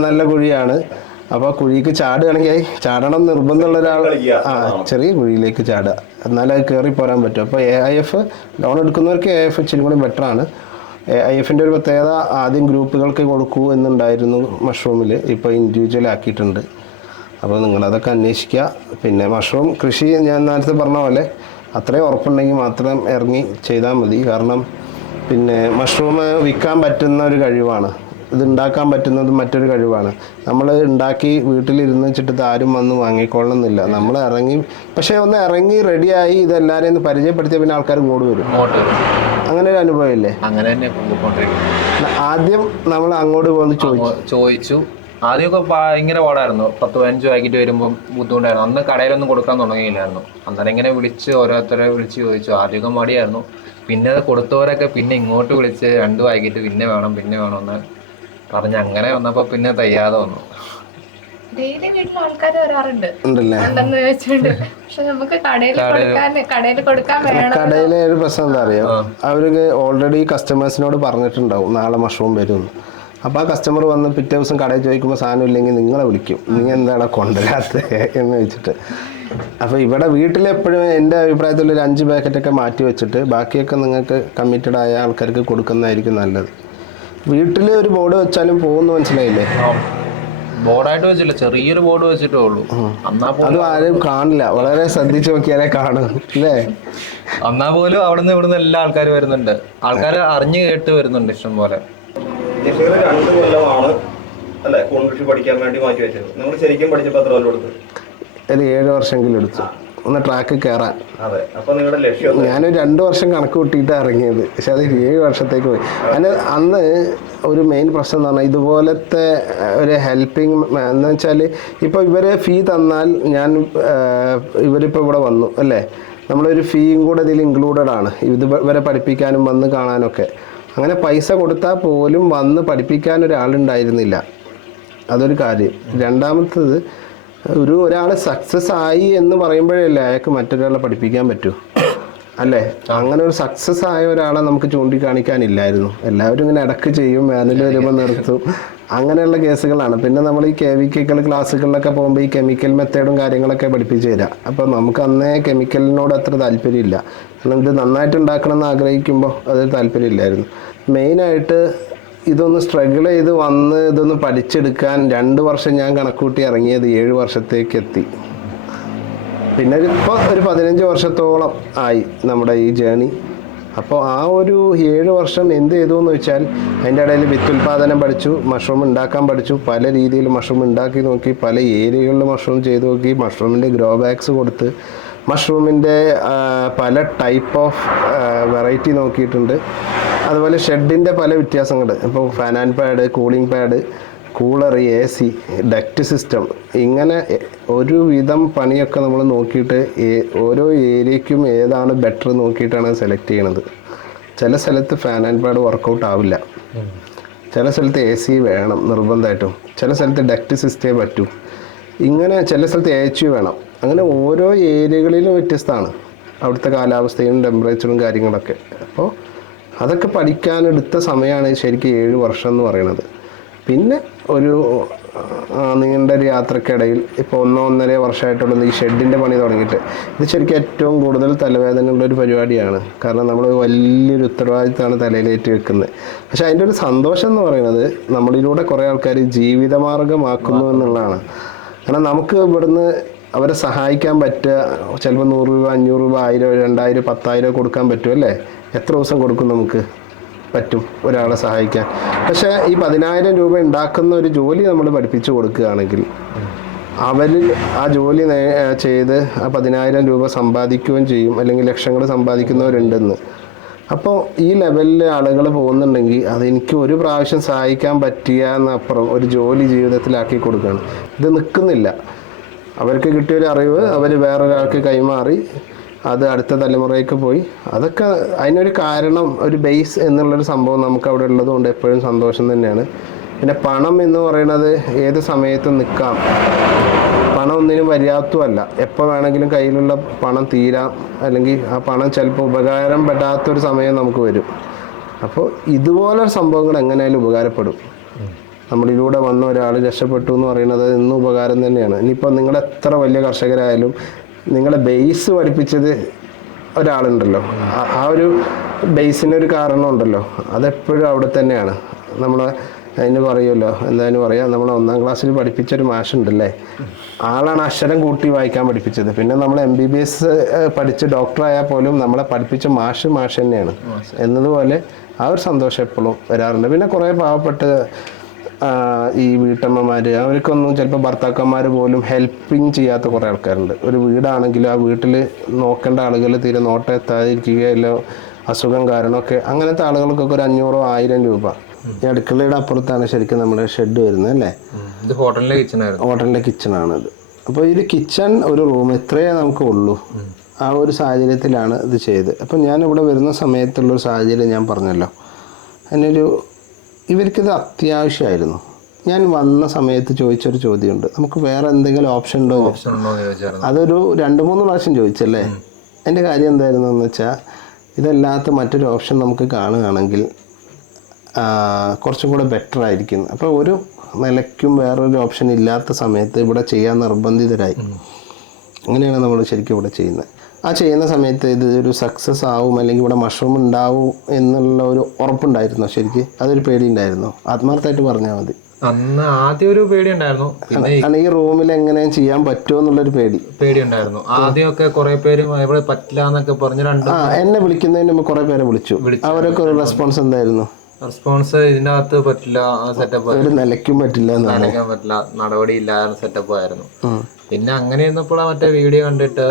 നല്ല കുഴിയാണ്. അപ്പോൾ കുഴിക്ക് ചാടുകയാണെങ്കിൽ ചാടണം നിർബന്ധമുള്ള ഒരാൾ ചെറിയ കുഴിയിലേക്ക് ചാടുക, എന്നാലേ അത് കയറി പോരാൻ പറ്റും. അപ്പോൾ AIF ലോൺ എടുക്കുന്നവർക്ക് AIF ഇച്ചിരി കൂടി ബെറ്ററാണ്. AIFിൻ്റെ ഒരു പ്രത്യേകത ആദ്യം ഗ്രൂപ്പുകൾക്ക് കൊടുക്കൂ എന്നുണ്ടായിരുന്നു മഷ്റൂമിൽ, ഇപ്പോൾ ഇൻഡിവിജ്വൽ ആക്കിയിട്ടുണ്ട്. അപ്പോൾ നിങ്ങളതൊക്കെ അന്വേഷിക്കുക. പിന്നെ മഷ്റൂം കൃഷി ഞാൻ നേരത്തെ പറഞ്ഞ പോലെ അത്രയും ഉറപ്പുണ്ടെങ്കിൽ മാത്രം ഇറങ്ങി ചെയ്താൽ മതി. കാരണം പിന്നെ മഷ്റൂം വിൽക്കാൻ പറ്റുന്ന ഒരു കഴിവാണ്, ഇത് ഉണ്ടാക്കാൻ പറ്റുന്നത് മറ്റൊരു കഴിവാണ്. നമ്മൾ ഉണ്ടാക്കി വീട്ടിലിരുന്ന് വെച്ചിട്ട് ആരും വന്ന് വാങ്ങിക്കൊള്ളണമെന്നില്ല. നമ്മൾ ഇറങ്ങി, പക്ഷേ ഒന്ന് ഇറങ്ങി റെഡിയായി ഇതെല്ലാവരെയും ഒന്ന് പരിചയപ്പെടുത്തിയ പിന്നെ ആൾക്കാർ ഇങ്ങോട്ട് വരും. അങ്ങനെ ഒരു അനുഭവം ഇല്ലേ? അങ്ങനെ തന്നെ ആദ്യം നമ്മൾ അങ്ങോട്ട് പോകുന്ന ചോദിച്ചു. ആദ്യമൊക്കെ ഭയങ്കര പാടായിരുന്നു. 10-15 പാക്കറ്റ് വരുമ്പോൾ ബുദ്ധിമുട്ടായിരുന്നു. അന്ന് കടയിലൊന്നും കൊടുക്കാൻ തുടങ്ങിയില്ലായിരുന്നു. അന്നേരം ഇങ്ങനെ വിളിച്ച് ഓരോരുത്തരെ വിളിച്ച് ചോദിച്ചു. ആദ്യമൊക്കെ മടിയായിരുന്നു. പിന്നെ അത് കൊടുത്തവരൊക്കെ പിന്നെ ഇങ്ങോട്ട് വിളിച്ച് 2 പാക്കറ്റ് പിന്നെ വേണമെന്ന് പറഞ്ഞ് അങ്ങനെ വന്നപ്പോൾ പിന്നെ തയ്യാതെ വന്നു. ഡെയിലി വീട്ടിൽ ആൾക്കാർ വരാറുണ്ട് ഉണ്ടെന്ന് ചോദിച്ചിട്ടുണ്ട്. പക്ഷെ നമുക്ക് കടയിൽ കൊടുക്കാൻ വേണം. കടയിലെ ഒരു പ്രശ്നം എന്താ അറിയോ, അവർക്ക് ഓൾറെഡി കസ്റ്റമേഴ്സിനോട് പറഞ്ഞിട്ടുണ്ടാവും നാളെ മഷ്റൂം വരും. അപ്പോൾ ആ കസ്റ്റമർ വന്ന് പിറ്റേ ദിവസം കടയിൽ ചോദിക്കുമ്പോൾ സാധനം ഇല്ലെങ്കിൽ നിങ്ങളെ വിളിക്കും, നീ എന്താണ് കൊണ്ടുവരാത്തത് എന്ന് വെച്ചിട്ട്. അപ്പോൾ ഇവിടെ വീട്ടിലെപ്പോഴും എൻ്റെ അഭിപ്രായത്തിൽ ഒരു 5 പാക്കറ്റൊക്കെ മാറ്റി വെച്ചിട്ട് ബാക്കിയൊക്കെ നിങ്ങൾക്ക് കമ്മിറ്റഡ് ആയ ആൾക്കാർക്ക് കൊടുക്കുന്നതായിരിക്കും നല്ലത്. വീട്ടിൽ ഒരു ബോർഡ് വെച്ചാലും പോകുന്നു, മനസ്സിലായില്ലേ? ബോർഡായിട്ട് വെച്ചില്ല, ചെറിയൊരു ബോർഡ് വെച്ചിട്ടേ ഉള്ളൂ. അത് ആരും കാണില്ല, വളരെ ശ്രദ്ധിച്ചു നോക്കിയാലേ കാണും അല്ലേ? എന്നാ പോലും അവിടുന്ന് ഇവിടുന്ന് എല്ലാ ആൾക്കാരും വരുന്നുണ്ട്, ആൾക്കാർ അറിഞ്ഞു കേട്ട് വരുന്നുണ്ട് ഇഷ്ടം പോലെ. 2 കൊല്ലമാണ് അല്ലെ കൂൺ കൃഷി പഠിക്കാൻ വേണ്ടി മാറ്റി വെച്ചത്. നിങ്ങൾ ശരിക്കും പഠിച്ചപ്പോൾ എത്ര കൊല്ലം എടുത്തു? ഒരു 7 വർഷമെങ്കിലും എടുത്തു ഒന്ന് ട്രാക്ക് കയറാൻ. അതെ. അപ്പോൾ നിങ്ങളുടെ ലക്ഷ്യം? ഞാനൊരു 2 വർഷം കണക്ക് കൂട്ടിയിട്ടാണ് ഇറങ്ങിയത്, പക്ഷെ അത് 7 വർഷത്തേക്ക് പോയി. അന്ന് ഒരു മെയിൻ പ്രശ്നം എന്ന് പറഞ്ഞാൽ ഇതുപോലത്തെ ഒരു ഹെൽപ്പിംഗ് എന്ന് വെച്ചാൽ ഇപ്പോൾ ഇവർ ഫീ തന്നാൽ ഇവരിപ്പോൾ ഇവിടെ വന്നു അല്ലേ, നമ്മളൊരു ഫീയും കൂടെ ഇതിൽ ഇൻക്ലൂഡഡ് ആണ്, ഇവരെ പഠിപ്പിക്കാനും വന്ന് കാണാനൊക്കെ. അങ്ങനെ പൈസ കൊടുത്താൽ പോലും വന്ന് പഠിപ്പിക്കാൻ ഒരാളുണ്ടായിരുന്നില്ല, അതൊരു കാര്യം. രണ്ടാമത്തത് ഒരാൾ സക്സസ് ആയി എന്ന് പറയുമ്പോഴല്ലേ അയാൾക്ക് മറ്റൊരാളെ പഠിപ്പിക്കാൻ പറ്റൂ അല്ലേ? അങ്ങനെ ഒരു സക്സസ് ആയ ഒരാളെ നമുക്ക് ചൂണ്ടിക്കാണിക്കാനില്ലായിരുന്നു. എല്ലാവരും ഇങ്ങനെ ഇടക്ക് ചെയ്യും, വേനൽ വരുമ്പോൾ നിർത്തും, അങ്ങനെയുള്ള കേസുകളാണ്. പിന്നെ നമ്മൾ ഈ കെമിക്കൽ ക്ലാസ്സുകളിലൊക്കെ പോകുമ്പോൾ ഈ കെമിക്കൽ മെത്തേഡും കാര്യങ്ങളൊക്കെ പഠിപ്പിച്ചു തരാം. അപ്പോൾ നമുക്ക് അന്നേ കെമിക്കലിനോട് അത്ര താല്പര്യമില്ല, കാരണം ഇത് നന്നായിട്ട് ഉണ്ടാക്കണം എന്ന് ആഗ്രഹിക്കുമ്പോൾ അത് താല്പര്യമില്ലായിരുന്നു. മെയിനായിട്ട് ഇതൊന്ന് സ്ട്രഗിൾ ചെയ്ത് വന്ന് ഇതൊന്ന് പഠിച്ചെടുക്കാൻ 2 വർഷം ഞാൻ കണക്കൂട്ടി ഇറങ്ങിയത് 7 വർഷത്തേക്ക് എത്തി. പിന്നെ ഇപ്പോൾ ഒരു 15 വർഷത്തോളം ആയി നമ്മുടെ ഈ ജേണി. അപ്പോൾ ആ ഒരു 7 വർഷം എന്ത് ചെയ്തു എന്ന് വെച്ചാൽ അതിൻ്റെ ഇടയിൽ വിത്തുൽപാദനം പഠിച്ചു, മഷ്റൂം ഉണ്ടാക്കാൻ പഠിച്ചു, പല രീതിയിൽ മഷ്റൂം ഉണ്ടാക്കി നോക്കി, പല ഏരിയകളിൽ മഷ്റൂം ചെയ്ത് നോക്കി, മഷ്റൂമിൻ്റെ ഗ്രോ ബാഗ്സ് കൊടുത്ത് മഷ്റൂമിൻ്റെ പല ടൈപ്പ് ഓഫ് വെറൈറ്റി നോക്കിയിട്ടുണ്ട്. അതുപോലെ ഷെഡിൻ്റെ പല വ്യത്യാസങ്ങൾ, ഇപ്പോൾ fan and pad, cooling pad, cooler, AC, duct system, ഇങ്ങനെ ഒരു വിധം പണിയൊക്കെ നമ്മൾ നോക്കിയിട്ട് ഓരോ ഏരിയയ്ക്കും ഏതാണ് ബെറ്റർ നോക്കിയിട്ടാണ് സെലക്ട് ചെയ്യണത്. ചില സ്ഥലത്ത് ഫാൻ ആൻഡ് പാഡ് വർക്കൗട്ട് ആവില്ല, ചില സ്ഥലത്ത് AC വേണം നിർബന്ധമായിട്ടും, ചില സ്ഥലത്ത് ഡക്റ്റ് സിസ്റ്റേ പറ്റൂ, ഇങ്ങനെ ചില സ്ഥലത്ത് AHU വേണം. അങ്ങനെ ഓരോ ഏരിയകളിലും വ്യത്യസ്തമാണ് അവിടുത്തെ കാലാവസ്ഥയും ടെമ്പറേച്ചറും കാര്യങ്ങളൊക്കെ. അപ്പോൾ അതൊക്കെ പഠിക്കാനെടുത്ത സമയമാണ് ശരിക്കും 7 വർഷം എന്ന് പറയുന്നത്. പിന്നെ ഒരു നീണ്ട ഒരു യാത്രക്കിടയിൽ ഇപ്പോൾ 1-1.5 വർഷമായിട്ടുള്ളത് ഈ ഷെഡിൻ്റെ പണി തുടങ്ങിയിട്ട്. ഇത് ശരിക്കും ഏറ്റവും കൂടുതൽ തലവേദനയുള്ളൊരു പരിപാടിയാണ്, കാരണം നമ്മൾ വലിയൊരു ഉത്തരവാദിത്തമാണ് തലയിലേറ്റ് വെക്കുന്നത്. പക്ഷേ അതിൻ്റെ ഒരു സന്തോഷം എന്ന് പറയുന്നത് നമ്മളിലൂടെ കുറേ ആൾക്കാർ ജീവിതമാർഗമാക്കുന്നു എന്നുള്ളതാണ്. കാരണം നമുക്ക് ഇവിടുന്ന് അവരെ സഹായിക്കാൻ പറ്റുക, ചിലപ്പോൾ 100 രൂപ, 500 രൂപ, 1000, 2000, 10,000 കൊടുക്കാൻ പറ്റും അല്ലേ? എത്ര ദിവസം കൊടുക്കും നമുക്ക്? പറ്റും ഒരാളെ സഹായിക്കാൻ. പക്ഷേ ഈ 10,000 രൂപ ഉണ്ടാക്കുന്ന ഒരു ജോലി നമ്മൾ പഠിപ്പിച്ചു കൊടുക്കുകയാണെങ്കിൽ അവരിൽ ആ ജോലി ചെയ്ത് ആ 10,000 രൂപ സമ്പാദിക്കുകയും ചെയ്യും, അല്ലെങ്കിൽ ലക്ഷങ്ങൾ സമ്പാദിക്കുന്നവരുണ്ടെന്ന്. അപ്പോൾ ഈ ലെവലിൽ ആളുകൾ പോകുന്നുണ്ടെങ്കിൽ അതെനിക്ക് ഒരു പ്രാവശ്യം സഹായിക്കാൻ പറ്റിയ എന്നപ്പുറം ഒരു ജോലി ജീവിതത്തിലാക്കി കൊടുക്കുകയാണ്. ഇത് നിൽക്കുന്നില്ല, അവർക്ക് കിട്ടിയൊരു അറിവ് അവർ വേറൊരാൾക്ക് കൈമാറി അത് അടുത്ത തലമുറയ്ക്ക് പോയി. അതൊക്കെ അതിനൊരു കാരണം, ഒരു ബേസ് എന്നുള്ളൊരു സംഭവം നമുക്ക് അവിടെ ഉള്ളതുകൊണ്ട് എപ്പോഴും സന്തോഷം തന്നെയാണ്. പിന്നെ പണം എന്ന് പറയുന്നത് ഏത് സമയത്തും നിൽക്കാം. പണം ഒന്നിനും പര്യാപ്തമല്ല. എപ്പോൾ വേണമെങ്കിലും കയ്യിലുള്ള പണം തീരാം, അല്ലെങ്കിൽ ആ പണം ചിലപ്പോൾ ഉപകാരം പെടാത്തൊരു സമയം നമുക്ക് വരും. അപ്പോൾ ഇതുപോലൊരു സംഭവങ്ങൾ എങ്ങനെയായാലും ഉപകാരപ്പെടും. നമ്മളിലൂടെ വന്ന ഒരാൾ രക്ഷപ്പെട്ടു എന്ന് പറയുന്നത് ഇന്നും ഉപകാരം തന്നെയാണ്. ഇനിയിപ്പോൾ നിങ്ങൾ എത്ര വലിയ കർഷകരായാലും നിങ്ങളെ ബേസ് പഠിപ്പിച്ചത് ഒരാളുണ്ടല്ലോ, ആ ഒരു ബേസിനൊരു കാരണമുണ്ടല്ലോ, അതെപ്പോഴും അവിടെ തന്നെയാണ്. നമ്മൾ അതിന് പറയുമല്ലോ, എന്തായാലും പറയാം, നമ്മൾ 1-ാം ക്ലാസ്സിൽ പഠിപ്പിച്ചൊരു മാഷുണ്ടല്ലേ, ആളാണ് അക്ഷരം കൂട്ടി വായിക്കാൻ പഠിപ്പിച്ചത്. പിന്നെ നമ്മൾ MBBS പഠിച്ച് ഡോക്ടറായാൽ പോലും നമ്മളെ പഠിപ്പിച്ച മാഷ് തന്നെയാണ് എന്നതുപോലെ ആ ഒരു സന്തോഷം എപ്പോഴും വരാറുണ്ട്. പിന്നെ കുറേ പാവപ്പെട്ട ഈ വീട്ടമ്മമാർ, അവർക്കൊന്നും ചിലപ്പോൾ ഭർത്താക്കന്മാർ പോലും ഹെൽപ്പിങ് ചെയ്യാത്ത കുറേ ആൾക്കാരുണ്ട്. ഒരു വീടാണെങ്കിലും ആ വീട്ടിൽ നോക്കേണ്ട ആളുകൾ തീരെ നോട്ടം എത്താതിരിക്കുകയല്ലോ, അസുഖം കാരണമൊക്കെ, അങ്ങനത്തെ ആളുകൾക്കൊക്കെ ഒരു 500-1000 രൂപ. ഈ അടുക്കളയുടെ അപ്പുറത്താണ് ശരിക്കും നമ്മുടെ ഷെഡ് വരുന്നത് അല്ലേ? ഇത് ഹോട്ടലിലെ കിച്ചണാണിത്. അപ്പോൾ ഇത് കിച്ചൺ, ഒരു റൂം, ഇത്രയേ നമുക്ക് ഉള്ളൂ. ആ ഒരു സാഹചര്യത്തിലാണ് ഇത് ചെയ്ത്. അപ്പം ഞാനിവിടെ വരുന്ന സമയത്തുള്ളൊരു സാഹചര്യം ഞാൻ പറഞ്ഞല്ലോ, ഇവർക്കിത് അത്യാവശ്യമായിരുന്നു. ഞാൻ വന്ന സമയത്ത് ചോദിച്ചൊരു ചോദ്യമുണ്ട്, നമുക്ക് വേറെ എന്തെങ്കിലും ഓപ്ഷൻ ഉണ്ടോ? അതൊരു 2-3 പ്രാവശ്യം ചോദിച്ചല്ലേ. എൻ്റെ കാര്യം എന്തായിരുന്നു എന്ന് വെച്ചാൽ, ഇതല്ലാത്ത മറ്റൊരു ഓപ്ഷൻ നമുക്ക് കാണുകയാണെങ്കിൽ കുറച്ചും കൂടെ ബെറ്റർ ആയിരിക്കും. അപ്പോൾ ഒരു നിലയ്ക്കും വേറൊരു ഓപ്ഷൻ ഇല്ലാത്ത സമയത്ത് ഇവിടെ ചെയ്യാൻ നിർബന്ധിതരായി. അങ്ങനെയാണ് നമ്മൾ ശരിക്കും ഇവിടെ ചെയ്യുന്നത്. ആ ചെയ്യുന്ന സമയത്ത് ഇത് ഒരു സക്സസ് ആവും, അല്ലെങ്കിൽ ഇവിടെ മഷ്റൂം ഉണ്ടാവും എന്നുള്ള ഒരു ഉറപ്പുണ്ടായിരുന്നോ? ശരിക്കും അതൊരു പേടി ഉണ്ടായിരുന്നോ? ആത്മാർത്ഥമായിട്ട് പറഞ്ഞാൽ മതി. അന്ന് ആദ്യം ഒരു പേടി ഉണ്ടായിരുന്നു. പിന്നെ ഈ റൂമിൽ എങ്ങനെ ചെയ്യാൻ പറ്റുമോ എന്നുള്ളൊരു പേടി ഉണ്ടായിരുന്നു. ആദ്യമൊക്കെ കുറെ പേര് ഇവിടെ പറ്റില്ല എന്നൊക്കെ പറഞ്ഞ് എന്നെ വിളിക്കുന്നതിന് മുമ്പ് കുറെ പേരെ വിളിച്ചു. അവരൊക്കെ ഒരു റെസ്പോൺസ് എന്തായിരുന്നു? റെസ്പോൺസ് ഇതിന്റെ അകത്ത് പറ്റില്ല, സെറ്റപ്പ് ഒരു നിലയ്ക്കും പറ്റില്ല, നടപടി ഇല്ലാതെ സെറ്റപ്പ് ആയിരുന്നു. പിന്നെ അങ്ങനെ ഇരുന്നപ്പോഴാ മറ്റേ വീഡിയോ കണ്ടിട്ട്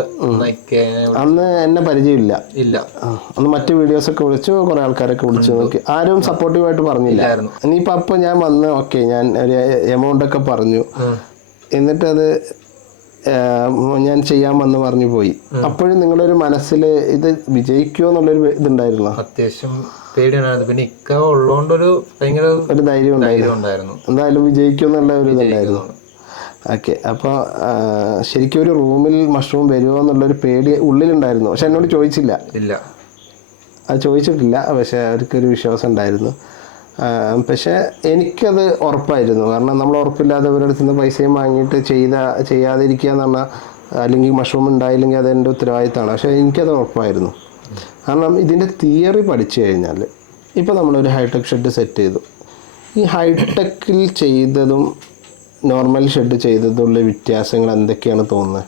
അന്ന് എന്നെ പരിചയമില്ല, അന്ന് മറ്റു വീഡിയോസ് ഒക്കെ വിളിച്ചു, കുറെ ആൾക്കാരൊക്കെ വിളിച്ചു നോക്കി, ആരും സപ്പോർട്ടീവായിട്ട് പറഞ്ഞില്ല. ഇനിയിപ്പോൾ അപ്പോൾ ഞാൻ വന്ന് ഓക്കെ, ഞാൻ ഒരു എമൗണ്ട് ഒക്കെ പറഞ്ഞു, എന്നിട്ടത് ഞാൻ ചെയ്യാൻ വന്ന് പറഞ്ഞു പോയി. അപ്പോഴും നിങ്ങളൊരു മനസ്സിൽ ഇത് വിജയിക്കുമോ എന്നുള്ളൊരു ഇതുണ്ടായിരുന്നു? അത്യാവശ്യം പേടിയുണ്ടായിരുന്നു. പിന്നെ ഇക്ക ഉള്ളതുകൊണ്ടൊരു ഭയങ്കര ഒരു ധൈര്യം ഉണ്ടായിരുന്നു, എന്തായാലും വിജയിക്കുമെന്നുള്ള ഒരു ഇതുണ്ടായിരുന്നു. ഓക്കെ. അപ്പോൾ ശരിക്കും ഒരു റൂമിൽ മഷ്റൂം വരുമോ എന്നുള്ളൊരു പേടി ഉള്ളിലുണ്ടായിരുന്നു. പക്ഷെ എന്നോട് ചോദിച്ചില്ല, അത് ചോദിച്ചിട്ടില്ല. പക്ഷെ അവർക്കൊരു വിശ്വാസം ഉണ്ടായിരുന്നു. പക്ഷേ എനിക്കത് ഉറപ്പായിരുന്നു. കാരണം നമ്മൾ ഉറപ്പില്ലാതെ അവരുടെ അടുത്ത് നിന്ന് പൈസയും വാങ്ങിയിട്ട് ചെയ്യാതിരിക്കുക എന്ന് പറഞ്ഞാൽ, അല്ലെങ്കിൽ മഷ്റൂം ഉണ്ടായില്ലെങ്കിൽ അത് എൻ്റെ ഉത്തരവാദിത്തമാണ്. പക്ഷേ എനിക്കത് ഉറപ്പായിരുന്നു. കാരണം ഇതിൻ്റെ തിയറി പഠിച്ചു കഴിഞ്ഞാൽ, ഇപ്പോൾ നമ്മളൊരു ഹൈടെക് ഷെഡ് സെറ്റ് ചെയ്തു. ഈ ഹൈടെക്കിൽ ചെയ്തതും നോർമൽ ഷെഡ് ചെയ്തതുള്ള വ്യത്യാസങ്ങൾ എന്തൊക്കെയാണ് തോന്നുന്നത്?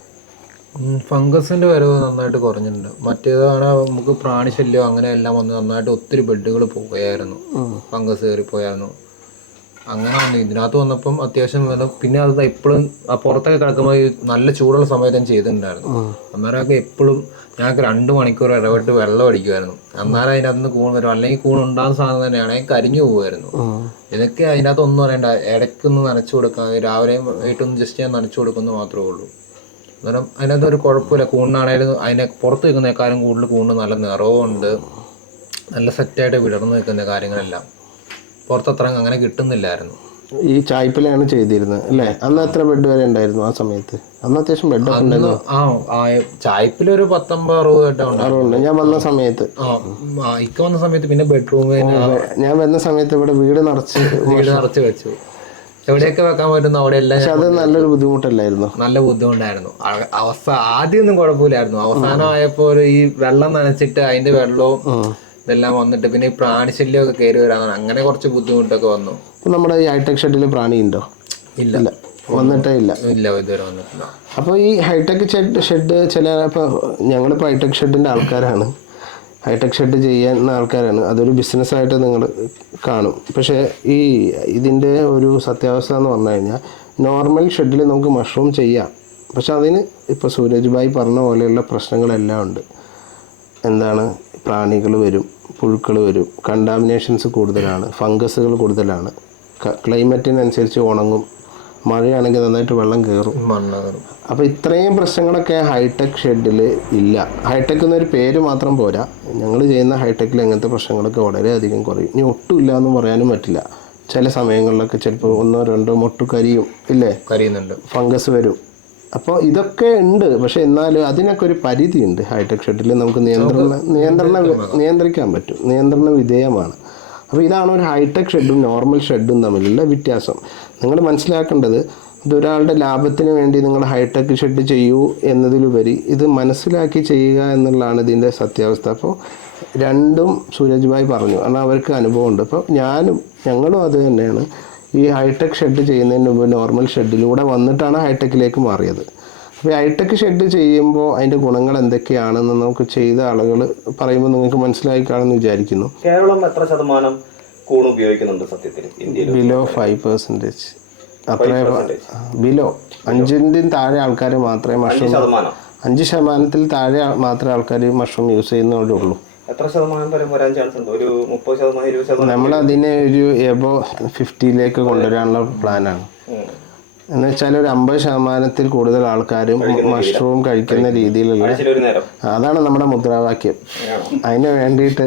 ഫംഗസിന്റെ വരവ് നന്നായിട്ട് കുറഞ്ഞിട്ടുണ്ട്. മറ്റേതാണ് നമുക്ക് പ്രാണിശല്യം അങ്ങനെ എല്ലാം വന്ന് നന്നായിട്ട് ഒത്തിരി ബെഡുകൾ പോയായിരുന്നു, ഫംഗസ് കയറിപ്പോയായിരുന്നു. അങ്ങനെ വന്നു. ഇതിനകത്ത് വന്നപ്പം അത്യാവശ്യം പിന്നെ അത് എപ്പോഴും പുറത്തൊക്കെ കിടക്കുമ്പോൾ നല്ല ചൂടുള്ള സമയത്ത് ഞാൻ ചെയ്തിട്ടുണ്ടായിരുന്നു. അന്നേരമൊക്കെ എപ്പോഴും ഞങ്ങൾക്ക് 2 മണിക്കൂർ ഇടപെട്ട് വെള്ളം അടിക്കുമായിരുന്നു. അന്നേരം അതിനകത്ത് നിന്ന് കൂൺ വരും, അല്ലെങ്കിൽ കൂൺ ഉണ്ടാകുന്ന സാധനം തന്നെയാണെങ്കിൽ കരിഞ്ഞു പോകുമായിരുന്നു. ഇതൊക്കെ അതിനകത്ത് ഒന്നും അറിയണ്ട, ഇടയ്ക്കൊന്ന് നനച്ചു കൊടുക്കാം, രാവിലെയും വൈകിട്ടൊന്ന് ജസ്റ്റ് ഞാൻ നനച്ചു കൊടുക്കുന്നത് മാത്രമേ ഉള്ളൂ. അന്നേരം അതിനകത്ത് ഒരു കുഴപ്പമില്ല. കൂണിനാണേലും അതിനെ പുറത്ത് നിൽക്കുന്നേക്കാളും കൂടുതൽ കൂണ് നല്ല നിറവുണ്ട്, നല്ല സെറ്റായിട്ട് വിടർന്ന് നിൽക്കുന്ന കാര്യങ്ങളെല്ലാം പുറത്തത്ര അങ്ങനെ കിട്ടുന്നില്ലായിരുന്നു. ഈ ചായ്പിലാണ് ചെയ്തിരുന്നത് അല്ലേ? അന്ന് എത്ര ബെഡ് വരെ ഉണ്ടായിരുന്നു ആ സമയത്ത്? അന്ന് അത്യാവശ്യം ബെഡ് ചായ്പിലൊരു 50-60 ഞാൻ വന്ന സമയത്ത്. ഇക്ക വന്ന സമയത്ത് പിന്നെ ബെഡ്റൂം ഞാൻ വരുന്ന സമയത്ത് ഇവിടെ വീട് നിറച്ച് വെച്ചു. എവിടെയൊക്കെ വെക്കാൻ പറ്റുന്ന അവിടെ എല്ലാം. പക്ഷെ അത് നല്ലൊരു ബുദ്ധിമുട്ടല്ലായിരുന്നു? നല്ല ബുദ്ധിമുട്ടായിരുന്നു. ആദ്യമൊന്നും കുഴപ്പമില്ലായിരുന്നു. അവസാനമായപ്പോൾ ഈ വെള്ളം നനച്ചിട്ട് അതിന്റെ വെള്ളവും ഇതെല്ലാം വന്നിട്ട് പിന്നെ ഈ പ്രാണിശല്യമൊക്കെ കയറി വരാൻ അങ്ങനെ കുറച്ച് ബുദ്ധിമുട്ടൊക്കെ വന്നു. നമ്മുടെ ഈ ഹൈടെക് ഷെഡിൽ പ്രാണി ഉണ്ടോ? ഇല്ല, വന്നിട്ടേ ഇല്ല. ഇതുവരെ വന്നിട്ടില്ല. അപ്പോൾ ഈ ഹൈടെക് ഷെഡ് ഇപ്പോൾ ഞങ്ങളിപ്പോൾ ഹൈടെക് ഷെഡിൻ്റെ ആൾക്കാരാണ്, ഹൈടെക് ഷെഡ് ചെയ്യുന്ന ആൾക്കാരാണ്. അതൊരു ബിസിനസ്സായിട്ട് നിങ്ങൾ കാണും. പക്ഷേ ഇതിൻ്റെ ഒരു സത്യാവസ്ഥ എന്ന് പറഞ്ഞു കഴിഞ്ഞാൽ, നോർമൽ ഷെഡിൽ നമുക്ക് മഷ്റൂം ചെയ്യാം. പക്ഷെ അതിന് ഇപ്പോൾ സൂരജ് ഭായ് പറഞ്ഞ പോലെയുള്ള പ്രശ്നങ്ങളെല്ലാം ഉണ്ട്. എന്താണ്? പ്രാണികൾ വരും, പുഴുക്കൾ വരും, കണ്ടാമിനേഷൻസ് കൂടുതലാണ്, ഫംഗസുകൾ കൂടുതലാണ്, ക്ലൈമറ്റിനനുസരിച്ച് ഉണങ്ങും, മഴയാണെങ്കിൽ നന്നായിട്ട് വെള്ളം കയറും. അപ്പോൾ ഇത്രയും പ്രശ്നങ്ങളൊക്കെ ഹൈടെക് ഷെഡിൽ ഇല്ല. ഹൈടെക് എന്നൊരു പേര് മാത്രം പോരാ, ഞങ്ങൾ ചെയ്യുന്ന ഹൈടെക്കിൽ അങ്ങനത്തെ പ്രശ്നങ്ങളൊക്കെ വളരെയധികം കുറയും. ഇനി ഒട്ടും ഇല്ല എന്ന് പറയാനും പറ്റില്ല. ചില സമയങ്ങളിലൊക്കെ ചിലപ്പോൾ 1-2 മൊട്ട് കരിയും, ഇല്ലേ? കരിയുന്നുണ്ട്, ഫംഗസ് വരും. അപ്പോൾ ഇതൊക്കെ ഉണ്ട്. പക്ഷെ എന്നാലും അതിനൊക്കെ ഒരു പരിധിയുണ്ട്. ഹൈടെക് ഷെഡിൽ നമുക്ക് നിയന്ത്രിക്കാൻ പറ്റും, നിയന്ത്രണ വിധേയമാണ്. അപ്പോൾ ഇതാണ് ഒരു ഹൈടെക് ഷെഡും നോർമൽ ഷെഡും തമ്മിലുള്ള വ്യത്യാസം. നിങ്ങൾ മനസ്സിലാക്കേണ്ടത്, ഇതൊരാളുടെ ലാഭത്തിന് വേണ്ടി നിങ്ങൾ ഹൈടെക് ഷെഡ് ചെയ്യൂ എന്നതിലുപരി ഇത് മനസ്സിലാക്കി ചെയ്യുക എന്നുള്ളതാണ് ഇതിൻ്റെ സത്യാവസ്ഥ. അപ്പോൾ രണ്ടും സൂരജ് ഭായ് പറഞ്ഞു, കാരണം അവർക്ക് അനുഭവമുണ്ട്. അപ്പോൾ ഞങ്ങളും അത് തന്നെയാണ്. ഈ ഹൈടെക് ഷെഡ് ചെയ്യുന്നതിന് മുമ്പ് നോർമൽ ഷെഡിലൂടെ വന്നിട്ടാണ് ഹൈടെക്കിലേക്ക് മാറിയത്. അപ്പോൾ ഹൈടെക് ഷെഡ് ചെയ്യുമ്പോൾ അതിൻ്റെ ഗുണങ്ങൾ എന്തൊക്കെയാണെന്ന് നമുക്ക് ചെയ്ത ആളുകൾ പറയുമ്പോൾ നിങ്ങൾക്ക് മനസ്സിലായി കാണുമെന്ന് വിചാരിക്കുന്നു. കേരളം എത്ര ശതമാനം കൂൺ ഉപയോഗിക്കുന്നുണ്ട് സത്യത്തിൽ ഇന്ത്യയിൽ? ബിലോ 5%. അത്ര ബിലോ 5ൻ്റെ താഴെ ആൾക്കാർ മാത്രമേ മഷ്റൂം, 5% താഴെ മാത്രമേ ആൾക്കാർ മഷ്റൂം യൂസ് ചെയ്യുന്നവരേ ഉള്ളൂ. എത്ര ശതമാനം വരെ വരാൻ ചാൻസ് ഉണ്ട്? ഒരു 30%, 20%? നമ്മളതിനെ ഒരു എബോ 50ലേക്ക് കൊണ്ടുവരാനുള്ള പ്ലാനാണ്. എന്ന് വെച്ചാൽ ഒരു 50% കൂടുതൽ ആൾക്കാരും മഷ്റൂം കഴിക്കുന്ന രീതിയിലുള്ള, അതാണ് നമ്മുടെ മുദ്രാവാക്യം. അതിന് വേണ്ടിയിട്ട്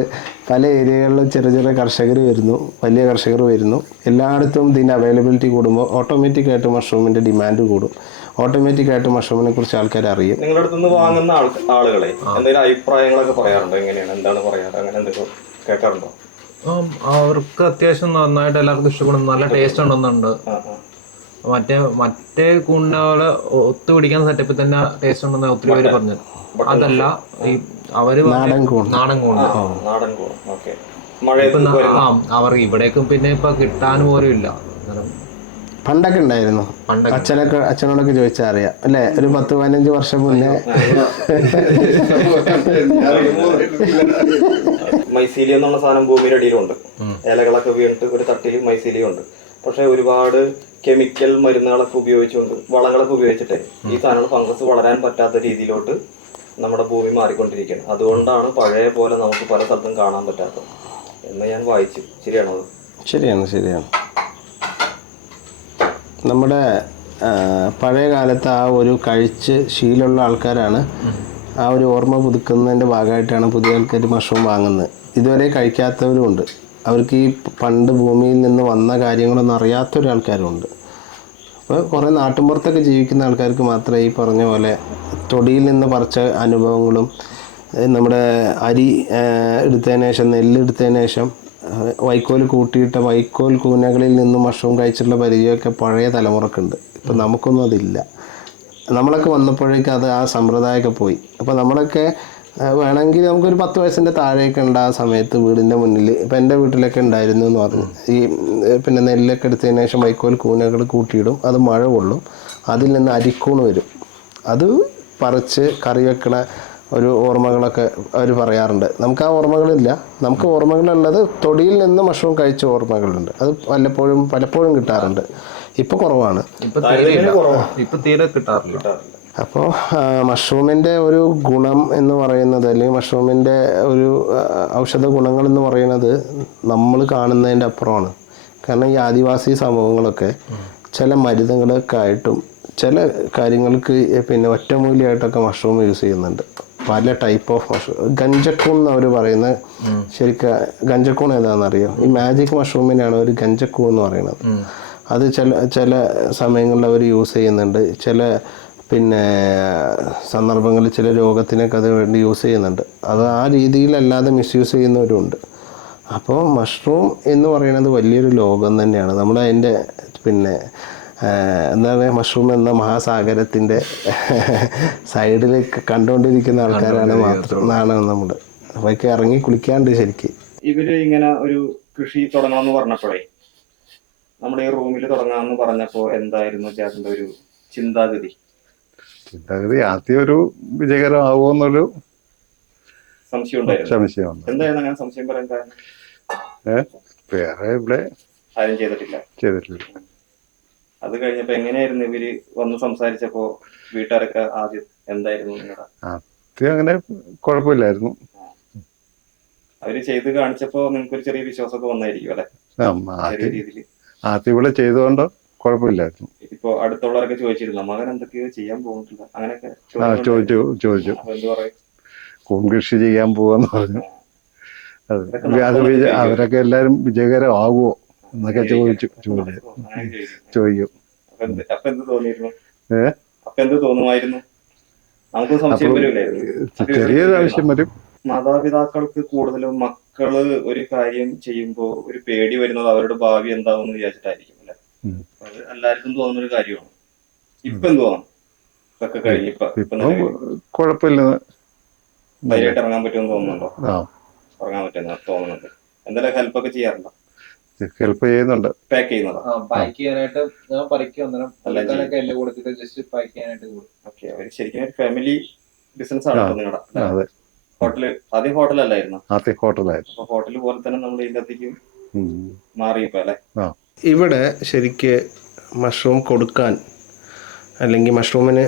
പല ഏരിയകളിലും ചെറിയ കർഷകർ വരുന്നു, വലിയ കർഷകർ വരുന്നു. എല്ലായിടത്തും ഇതിൻ്റെ അവൈലബിലിറ്റി കൂടുമ്പോൾ ഓട്ടോമാറ്റിക്കായിട്ട് മഷ്റൂമിൻ്റെ ഡിമാൻഡ് കൂടും. ഓട്ടോമാറ്റിക്കായിട്ട് മഷ്റൂമിനെ കുറിച്ച് ആൾക്കാർ അറിയും. നിങ്ങളുടെ അടുത്തുനിന്ന് വാങ്ങുന്ന ആളുകളെ എന്തെങ്കിലും അഭിപ്രായങ്ങളൊക്കെ പറയാറുണ്ടോ? എങ്ങനെയാണ്, എന്താണ് പറയാറ്? അങ്ങനെ എന്തെങ്കിലും കേൾക്കാറുണ്ടോ? അവർക്ക് അത്യാവശ്യം നന്നായിട്ട് എല്ലാവർക്കും ഇഷ്ടപ്പെടും, നല്ല ടേസ്റ്റ് ഉണ്ടെന്നുണ്ട്. മറ്റേ കൂണിനോട് ഒത്തുപിടിക്കാൻ സെറ്റപ്പിൽ തന്നെ ടേസ്റ്റ് ഉണ്ടെന്ന് ഒത്തിരി പേര് പറഞ്ഞു. അതല്ല, ഈ അവര് നാടൻ കൂൺ അവർ ഇവിടേക്കും പിന്നെ ഇപ്പൊ കിട്ടാൻ പോലും ഇല്ല. പണ്ടൊക്കെ ഉണ്ടായിരുന്നു. അച്ഛനോടൊക്കെ ചോദിച്ചാൽ അറിയാം അല്ലേ? ഒരു 10-15 വർഷം മുന്നേ മൈസീലിയം എന്നുള്ള സാധനം ഭൂമിയുടെ അടിയിലുണ്ട്. ഇലകളൊക്കെ വീണിട്ട് ഒരു തട്ടിൽ മൈസീലിയം ഉണ്ട്. പക്ഷെ ഒരുപാട് കെമിക്കൽ മരുന്നുകളൊക്കെ ഉപയോഗിച്ചുകൊണ്ട്, വളങ്ങളൊക്കെ ഉപയോഗിച്ചിട്ട് ഈ സാധനങ്ങൾ ഫംഗസ് വളരാൻ പറ്റാത്ത രീതിയിലോട്ട് നമ്മുടെ ഭൂമി മാറിക്കൊണ്ടിരിക്കുകയാണ്. അതുകൊണ്ടാണ് പഴയ പോലെ നമുക്ക് പല സ്ഥലത്തും കാണാൻ പറ്റാത്തത് എന്ന് ഞാൻ വായിച്ചു. ശരിയാണോ? ശരിയാണ്. നമ്മുടെ പഴയ കാലത്ത് ആ ഒരു കഴിച്ച് ശീലമുള്ള ആൾക്കാരാണ് ആ ഒരു ഓർമ്മ പുതുക്കുന്നതിൻ്റെ ഭാഗമായിട്ടാണ് പുതിയ ആൾക്കാർ മഷ്റൂം വാങ്ങുന്നത്. ഇതുവരെ കഴിക്കാത്തവരുമുണ്ട്. അവർക്ക് ഈ പണ്ട് ഭൂമിയിൽ നിന്ന് വന്ന കാര്യങ്ങളൊന്നും അറിയാത്തൊരാൾക്കാരുമുണ്ട്. അപ്പോൾ കുറേ നാട്ടിൻപുറത്തൊക്കെ ജീവിക്കുന്ന ആൾക്കാർക്ക് മാത്രമേ ഈ പറഞ്ഞ പോലെ തൊടിയിൽ നിന്ന് പറിച്ച അനുഭവങ്ങളും, നമ്മുടെ അരി എടുത്തതിന് ശേഷം, നെല്ല് എടുത്തതിന് ശേഷം വൈക്കോൽ കൂട്ടിയിട്ട വൈക്കോൽ കൂനകളിൽ നിന്നും മഷ്റൂം കഴിച്ചിട്ടുള്ള പരിചയമൊക്കെ പഴയ തലമുറക്കുണ്ട്. ഇപ്പം നമുക്കൊന്നും അതില്ല. നമ്മളൊക്കെ വന്നപ്പോഴേക്കും ആ സമ്പ്രദായമൊക്കെ പോയി. അപ്പോൾ നമ്മളൊക്കെ വേണമെങ്കിൽ നമുക്കൊരു 10 വയസ്സിൻ്റെ താഴെയൊക്കെ ഉണ്ട് ആ സമയത്ത് വീടിൻ്റെ മുന്നിൽ. ഇപ്പം എൻ്റെ വീട്ടിലൊക്കെ ഉണ്ടായിരുന്നു എന്ന് പറഞ്ഞു. ഈ പിന്നെ നെല്ലൊക്കെ എടുത്തതിന് ശേഷം വൈക്കോൽ കൂനകൾ കൂട്ടിയിടും, അത് മഴ കൊള്ളും, അതിൽ നിന്ന് അരിക്കൂണ് വരും. അത് പറിച്ച് കറി വെക്കണ ഒരു ഓർമ്മകളൊക്കെ അവർ പറയാറുണ്ട്. നമുക്ക് ആ ഓർമ്മകളില്ല. നമുക്ക് ഓർമ്മകളുള്ളത് തൊടിയിൽ നിന്ന് മഷ്റൂം കഴിച്ച ഓർമ്മകളുണ്ട്. അത് പലപ്പോഴും കിട്ടാറുണ്ട്. ഇപ്പോൾ കുറവാണ്, ഇപ്പം തീരെ കിട്ടാറില്ല. അപ്പോൾ മഷ്റൂമിൻ്റെ ഒരു ഗുണം എന്ന് പറയുന്നത്, അല്ലെങ്കിൽ മഷ്റൂമിൻ്റെ ഒരു ഔഷധ ഗുണങ്ങളെന്ന് പറയുന്നത് നമ്മൾ കാണുന്നതിൻ്റെ അപ്പുറമാണ്. കാരണം ഈ ആദിവാസി സമൂഹങ്ങളൊക്കെ ചില മരുന്നുകളൊക്കെ ആയിട്ടും ചില കാര്യങ്ങൾക്ക് പിന്നെ ഒറ്റമൂലിയായിട്ടൊക്കെ മഷ്റൂം യൂസ് ചെയ്യുന്നുണ്ട്. പല ടൈപ്പ് ഓഫ് മഷ്റൂം. ഗഞ്ചക്കൂൺ എന്ന് അവർ പറയുന്നത്, ശരിക്കും ഗഞ്ചക്കൂൺ ഏതാണെന്നറിയോ? ഈ മാജിക് മഷ്റൂമിനാണ് ഒരു ഗഞ്ചക്കൂൺ എന്ന് പറയുന്നത്. അത് ചില സമയങ്ങളിൽ അവർ യൂസ് ചെയ്യുന്നുണ്ട്. ചില പിന്നെ സന്ദർഭങ്ങളിൽ ചില രോഗത്തിനൊക്കെ അത് വേണ്ടി യൂസ് ചെയ്യുന്നുണ്ട്. അത് ആ രീതിയിലല്ലാതെ മിസ്യൂസ് ചെയ്യുന്നവരുണ്ട്. അപ്പോൾ മഷ്റൂം എന്ന് പറയുന്നത് വലിയൊരു ലോകം തന്നെയാണ്. നമ്മളതിൻ്റെ പിന്നെ എന്താ പറയുക, മഷ്റൂം എന്ന മഹാസാഗരത്തിൻ്റെ സൈഡിൽ കണ്ടുകൊണ്ടിരിക്കുന്ന ആൾക്കാരാണ് മാത്രമാണ് നമ്മൾ. അതൊക്കെ ഇറങ്ങി കുളിക്കാണ്ട് ശരിക്കും. ഇവര് ഇങ്ങനെ ഒരു കൃഷി തുടങ്ങണമെന്ന് പറഞ്ഞപ്പോഴേ, നമ്മുടെ ഈ റൂമിൽ തുടങ്ങാമെന്ന് പറഞ്ഞപ്പോൾ എന്തായിരുന്നു ചേട്ടൻ്റെ ഒരു ചിന്താഗതി? ആദ്യം ഒരു വിജയകരമാകുമെന്നൊരു സംശയമുണ്ട്. എന്തായിരുന്നു അങ്ങനെ സംശയം പറയാൻ കാരണം? വേറെ ഇവിടെ ആരും ചെയ്തിട്ടില്ല. അത് കഴിഞ്ഞപ്പോ എങ്ങനെയായിരുന്നു ഇവര് വന്ന് സംസാരിച്ചപ്പോ വീട്ടുകാരൊക്കെ ആദ്യം എന്തായിരുന്നു? ആദ്യം അങ്ങനെ കുഴപ്പമില്ലായിരുന്നു. അവര് ചെയ്ത് കാണിച്ചപ്പോ നിങ്ങൾക്കൊരു ചെറിയ വിശ്വാസമൊക്കെ വന്നായിരിക്കും അല്ലെ? ആദ്യം ഇവിടെ ചെയ്തുകൊണ്ട് കുഴപ്പമില്ലായിരുന്നു. ഇപ്പൊ അടുത്തുള്ളവരൊക്കെ ചോദിച്ചിരുന്നു, മകൻ എന്തൊക്കെയോ ചെയ്യാൻ പോകുന്നില്ല, അങ്ങനെയൊക്കെ ചോദിച്ചു. കൂൺ കൃഷി ചെയ്യാൻ പോവാന്ന് പറഞ്ഞു. അവരൊക്കെ എല്ലാരും വിജയകരമാകുമോ എന്നൊക്കെ ചോദിക്കും. അപ്പൊ എന്ത് തോന്നിയിരുന്നു? അപ്പൊ എന്ത് തോന്നുമായിരുന്നു? നമുക്ക് സംശയം വരില്ലായിരുന്നു. ചെറിയൊരു ആവശ്യം വരും. മാതാപിതാക്കൾക്ക് കൂടുതലും മക്കള് ഒരു കാര്യം ചെയ്യുമ്പോൾ ഒരു പേടി വരുന്നത് അവരുടെ ഭാവി എന്താവെന്ന് വിചാരിച്ചിട്ടായിരിക്കും അല്ലെ? അത് എല്ലാവർക്കും തോന്നുന്ന ഒരു കാര്യമാണ്. ഇപ്പൊ എന്ത് തോന്നാം? ഇതൊക്കെ കഴിഞ്ഞ് കുഴപ്പമില്ല, ധൈര്യമായിട്ട് ഇറങ്ങാൻ പറ്റുമെന്ന് തോന്നുന്നുണ്ടോ? ആ ഇറങ്ങാൻ പറ്റുന്ന തോന്നുന്നുണ്ട്. എന്തെങ്കിലും ഹെൽപ്പ് ഒക്കെ ചെയ്യാറുണ്ടോ? ഹെൽപ്പ് ചെയ്യുന്നുണ്ട്. പാക്ക് ചെയ്യുന്നതാ? പാക്ക് ചെയ്യാനായിട്ട് ഞാൻ പറിക്കും, അന്നേരം എല്ലാം കൊടുത്തിട്ട് ജസ്റ്റ് പാക്ക് ചെയ്യാനായിട്ട് കൊടുക്കും. ഓക്കെ, അവര് ശരിക്കും ഒരു ഫാമിലി ബിസിനസ് ആണ് നിങ്ങളുടെ. അതെ, ഹോട്ടല് ആദ്യം ഹോട്ടലല്ലായിരുന്നു? ആദ്യം ഹോട്ടലായിരുന്നു. അപ്പൊ ഹോട്ടൽ പോലെ തന്നെ നമ്മൾ ഇതിനകത്തേക്ക് മാറിയപ്പോ അല്ലെ? ഇവിടെ ശരിക്ക് മഷ്റൂം കൊടുക്കാൻ അല്ലെങ്കിൽ മഷ്റൂമിന്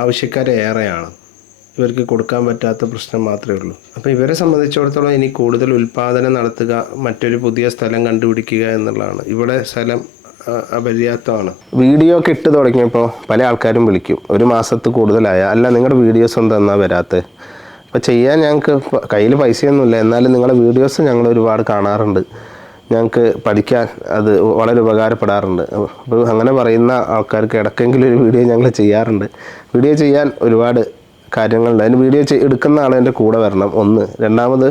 ആവശ്യക്കാരേറെയാണ്. ഇവർക്ക് കൊടുക്കാൻ പറ്റാത്ത പ്രശ്നം മാത്രമേ ഉള്ളൂ. അപ്പോൾ ഇവരെ സംബന്ധിച്ചിടത്തോളം ഇനി കൂടുതൽ ഉൽപ്പാദനം നടത്തുക, മറ്റൊരു പുതിയ സ്ഥലം കണ്ടുപിടിക്കുക എന്നുള്ളതാണ്. ഇവിടെ സ്ഥലം അപര്യാപ്തമാണ്. വീഡിയോ ഒക്കെ ഇട്ട് തുടങ്ങിയപ്പോൾ പല ആൾക്കാരും വിളിക്കും, ഒരു മാസത്തിൽ കൂടുതലായ അല്ല നിങ്ങളുടെ വീഡിയോസ് ഒന്നും തന്നാൽ വരാത്തത്. അപ്പോൾ ചെയ്യാൻ ഞങ്ങൾക്ക് കയ്യിൽ പൈസയൊന്നുമില്ല, എന്നാലും നിങ്ങളുടെ വീഡിയോസ് ഞങ്ങൾ ഒരുപാട് കാണാറുണ്ട്, ഞങ്ങൾക്ക് പഠിക്കാൻ അത് വളരെ ഉപകാരപ്പെടാറുണ്ട്. അപ്പോൾ അങ്ങനെ പറയുന്ന ആൾക്കാർക്ക് ഇടയ്ക്കെങ്കിലും ഒരു വീഡിയോ ഞങ്ങൾ ചെയ്യാറുണ്ട്. വീഡിയോ ചെയ്യാൻ ഒരുപാട് കാര്യങ്ങളുണ്ട്. അതിന് വീഡിയോ എടുക്കുന്ന ആൾ എൻ്റെ കൂടെ വരണം, ഒന്ന്. രണ്ടാമത്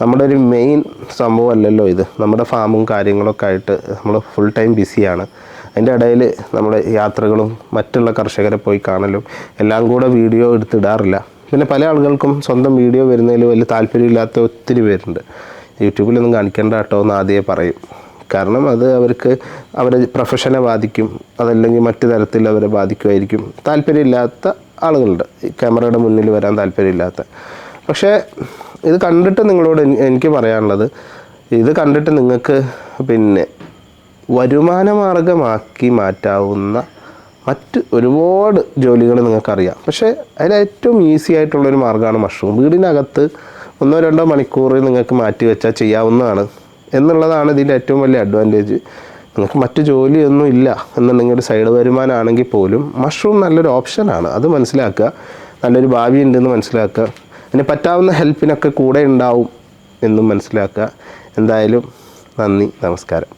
നമ്മുടെ ഒരു മെയിൻ സംഭവം അല്ലല്ലോ ഇത്, നമ്മുടെ ഫാമും കാര്യങ്ങളൊക്കെ ആയിട്ട് നമ്മൾ ഫുൾ ടൈം ബിസിയാണ്. അതിൻ്റെ ഇടയിൽ നമ്മുടെ യാത്രകളും മറ്റുള്ള കർഷകരെ പോയി കാണലും എല്ലാം കൂടെ വീഡിയോ എടുത്തിടാറില്ല. പിന്നെ പല ആളുകൾക്കും സ്വന്തം വീഡിയോ വരുന്നതിൽ വലിയ താല്പര്യമില്ലാത്ത ഒത്തിരി പേരുണ്ട്. യൂട്യൂബിലൊന്നും കാണിക്കേണ്ട കേട്ടോ എന്ന് ആദ്യമേ പറയും. കാരണം അത് അവർക്ക് അവരുടെ പ്രൊഫഷനെ ബാധിക്കും, അതല്ലെങ്കിൽ മറ്റു തരത്തിൽ അവരെ ബാധിക്കുമായിരിക്കും. താല്പര്യമില്ലാത്ത ആളുകളുണ്ട്, ഈ ക്യാമറയുടെ മുന്നിൽ വരാൻ താല്പര്യമില്ലാത്ത. പക്ഷേ ഇത് കണ്ടിട്ട് നിങ്ങളോട് എനിക്ക് പറയാനുള്ളത്, ഇത് കണ്ടിട്ട് നിങ്ങൾക്ക് പിന്നെ വരുമാന മാർഗമാക്കി മാറ്റാവുന്ന മറ്റ് ഒരുപാട് ജോലികൾ നിങ്ങൾക്കറിയാം. പക്ഷേ അതിലേറ്റവും ഈസി ആയിട്ടുള്ളൊരു മാർഗ്ഗമാണ് മഷ്റൂം. വീടിനകത്ത് 1-2 മണിക്കൂർ നിങ്ങൾക്ക് മാറ്റി വെച്ചാൽ ചെയ്യാവുന്നതാണ് എന്നുള്ളതാണ് ഇതിൻ്റെ ഏറ്റവും വലിയ അഡ്വാൻറ്റേജ്. നിങ്ങൾക്ക് മറ്റു ജോലിയൊന്നും ഇല്ല എന്നുണ്ടെങ്കിൽ ഒരു സൈഡ് വരുമാനമാണെങ്കിൽ പോലും മഷ്റൂം നല്ലൊരു ഓപ്ഷനാണ്. അത് മനസ്സിലാക്കുക, നല്ലൊരു ഭാവി ഉണ്ടെന്ന് മനസ്സിലാക്കുക, അതിന് പറ്റാവുന്ന ഹെൽപ്പിനൊക്കെ കൂടെ ഉണ്ടാവും എന്നും മനസ്സിലാക്കുക. എന്തായാലും നന്ദി, നമസ്കാരം.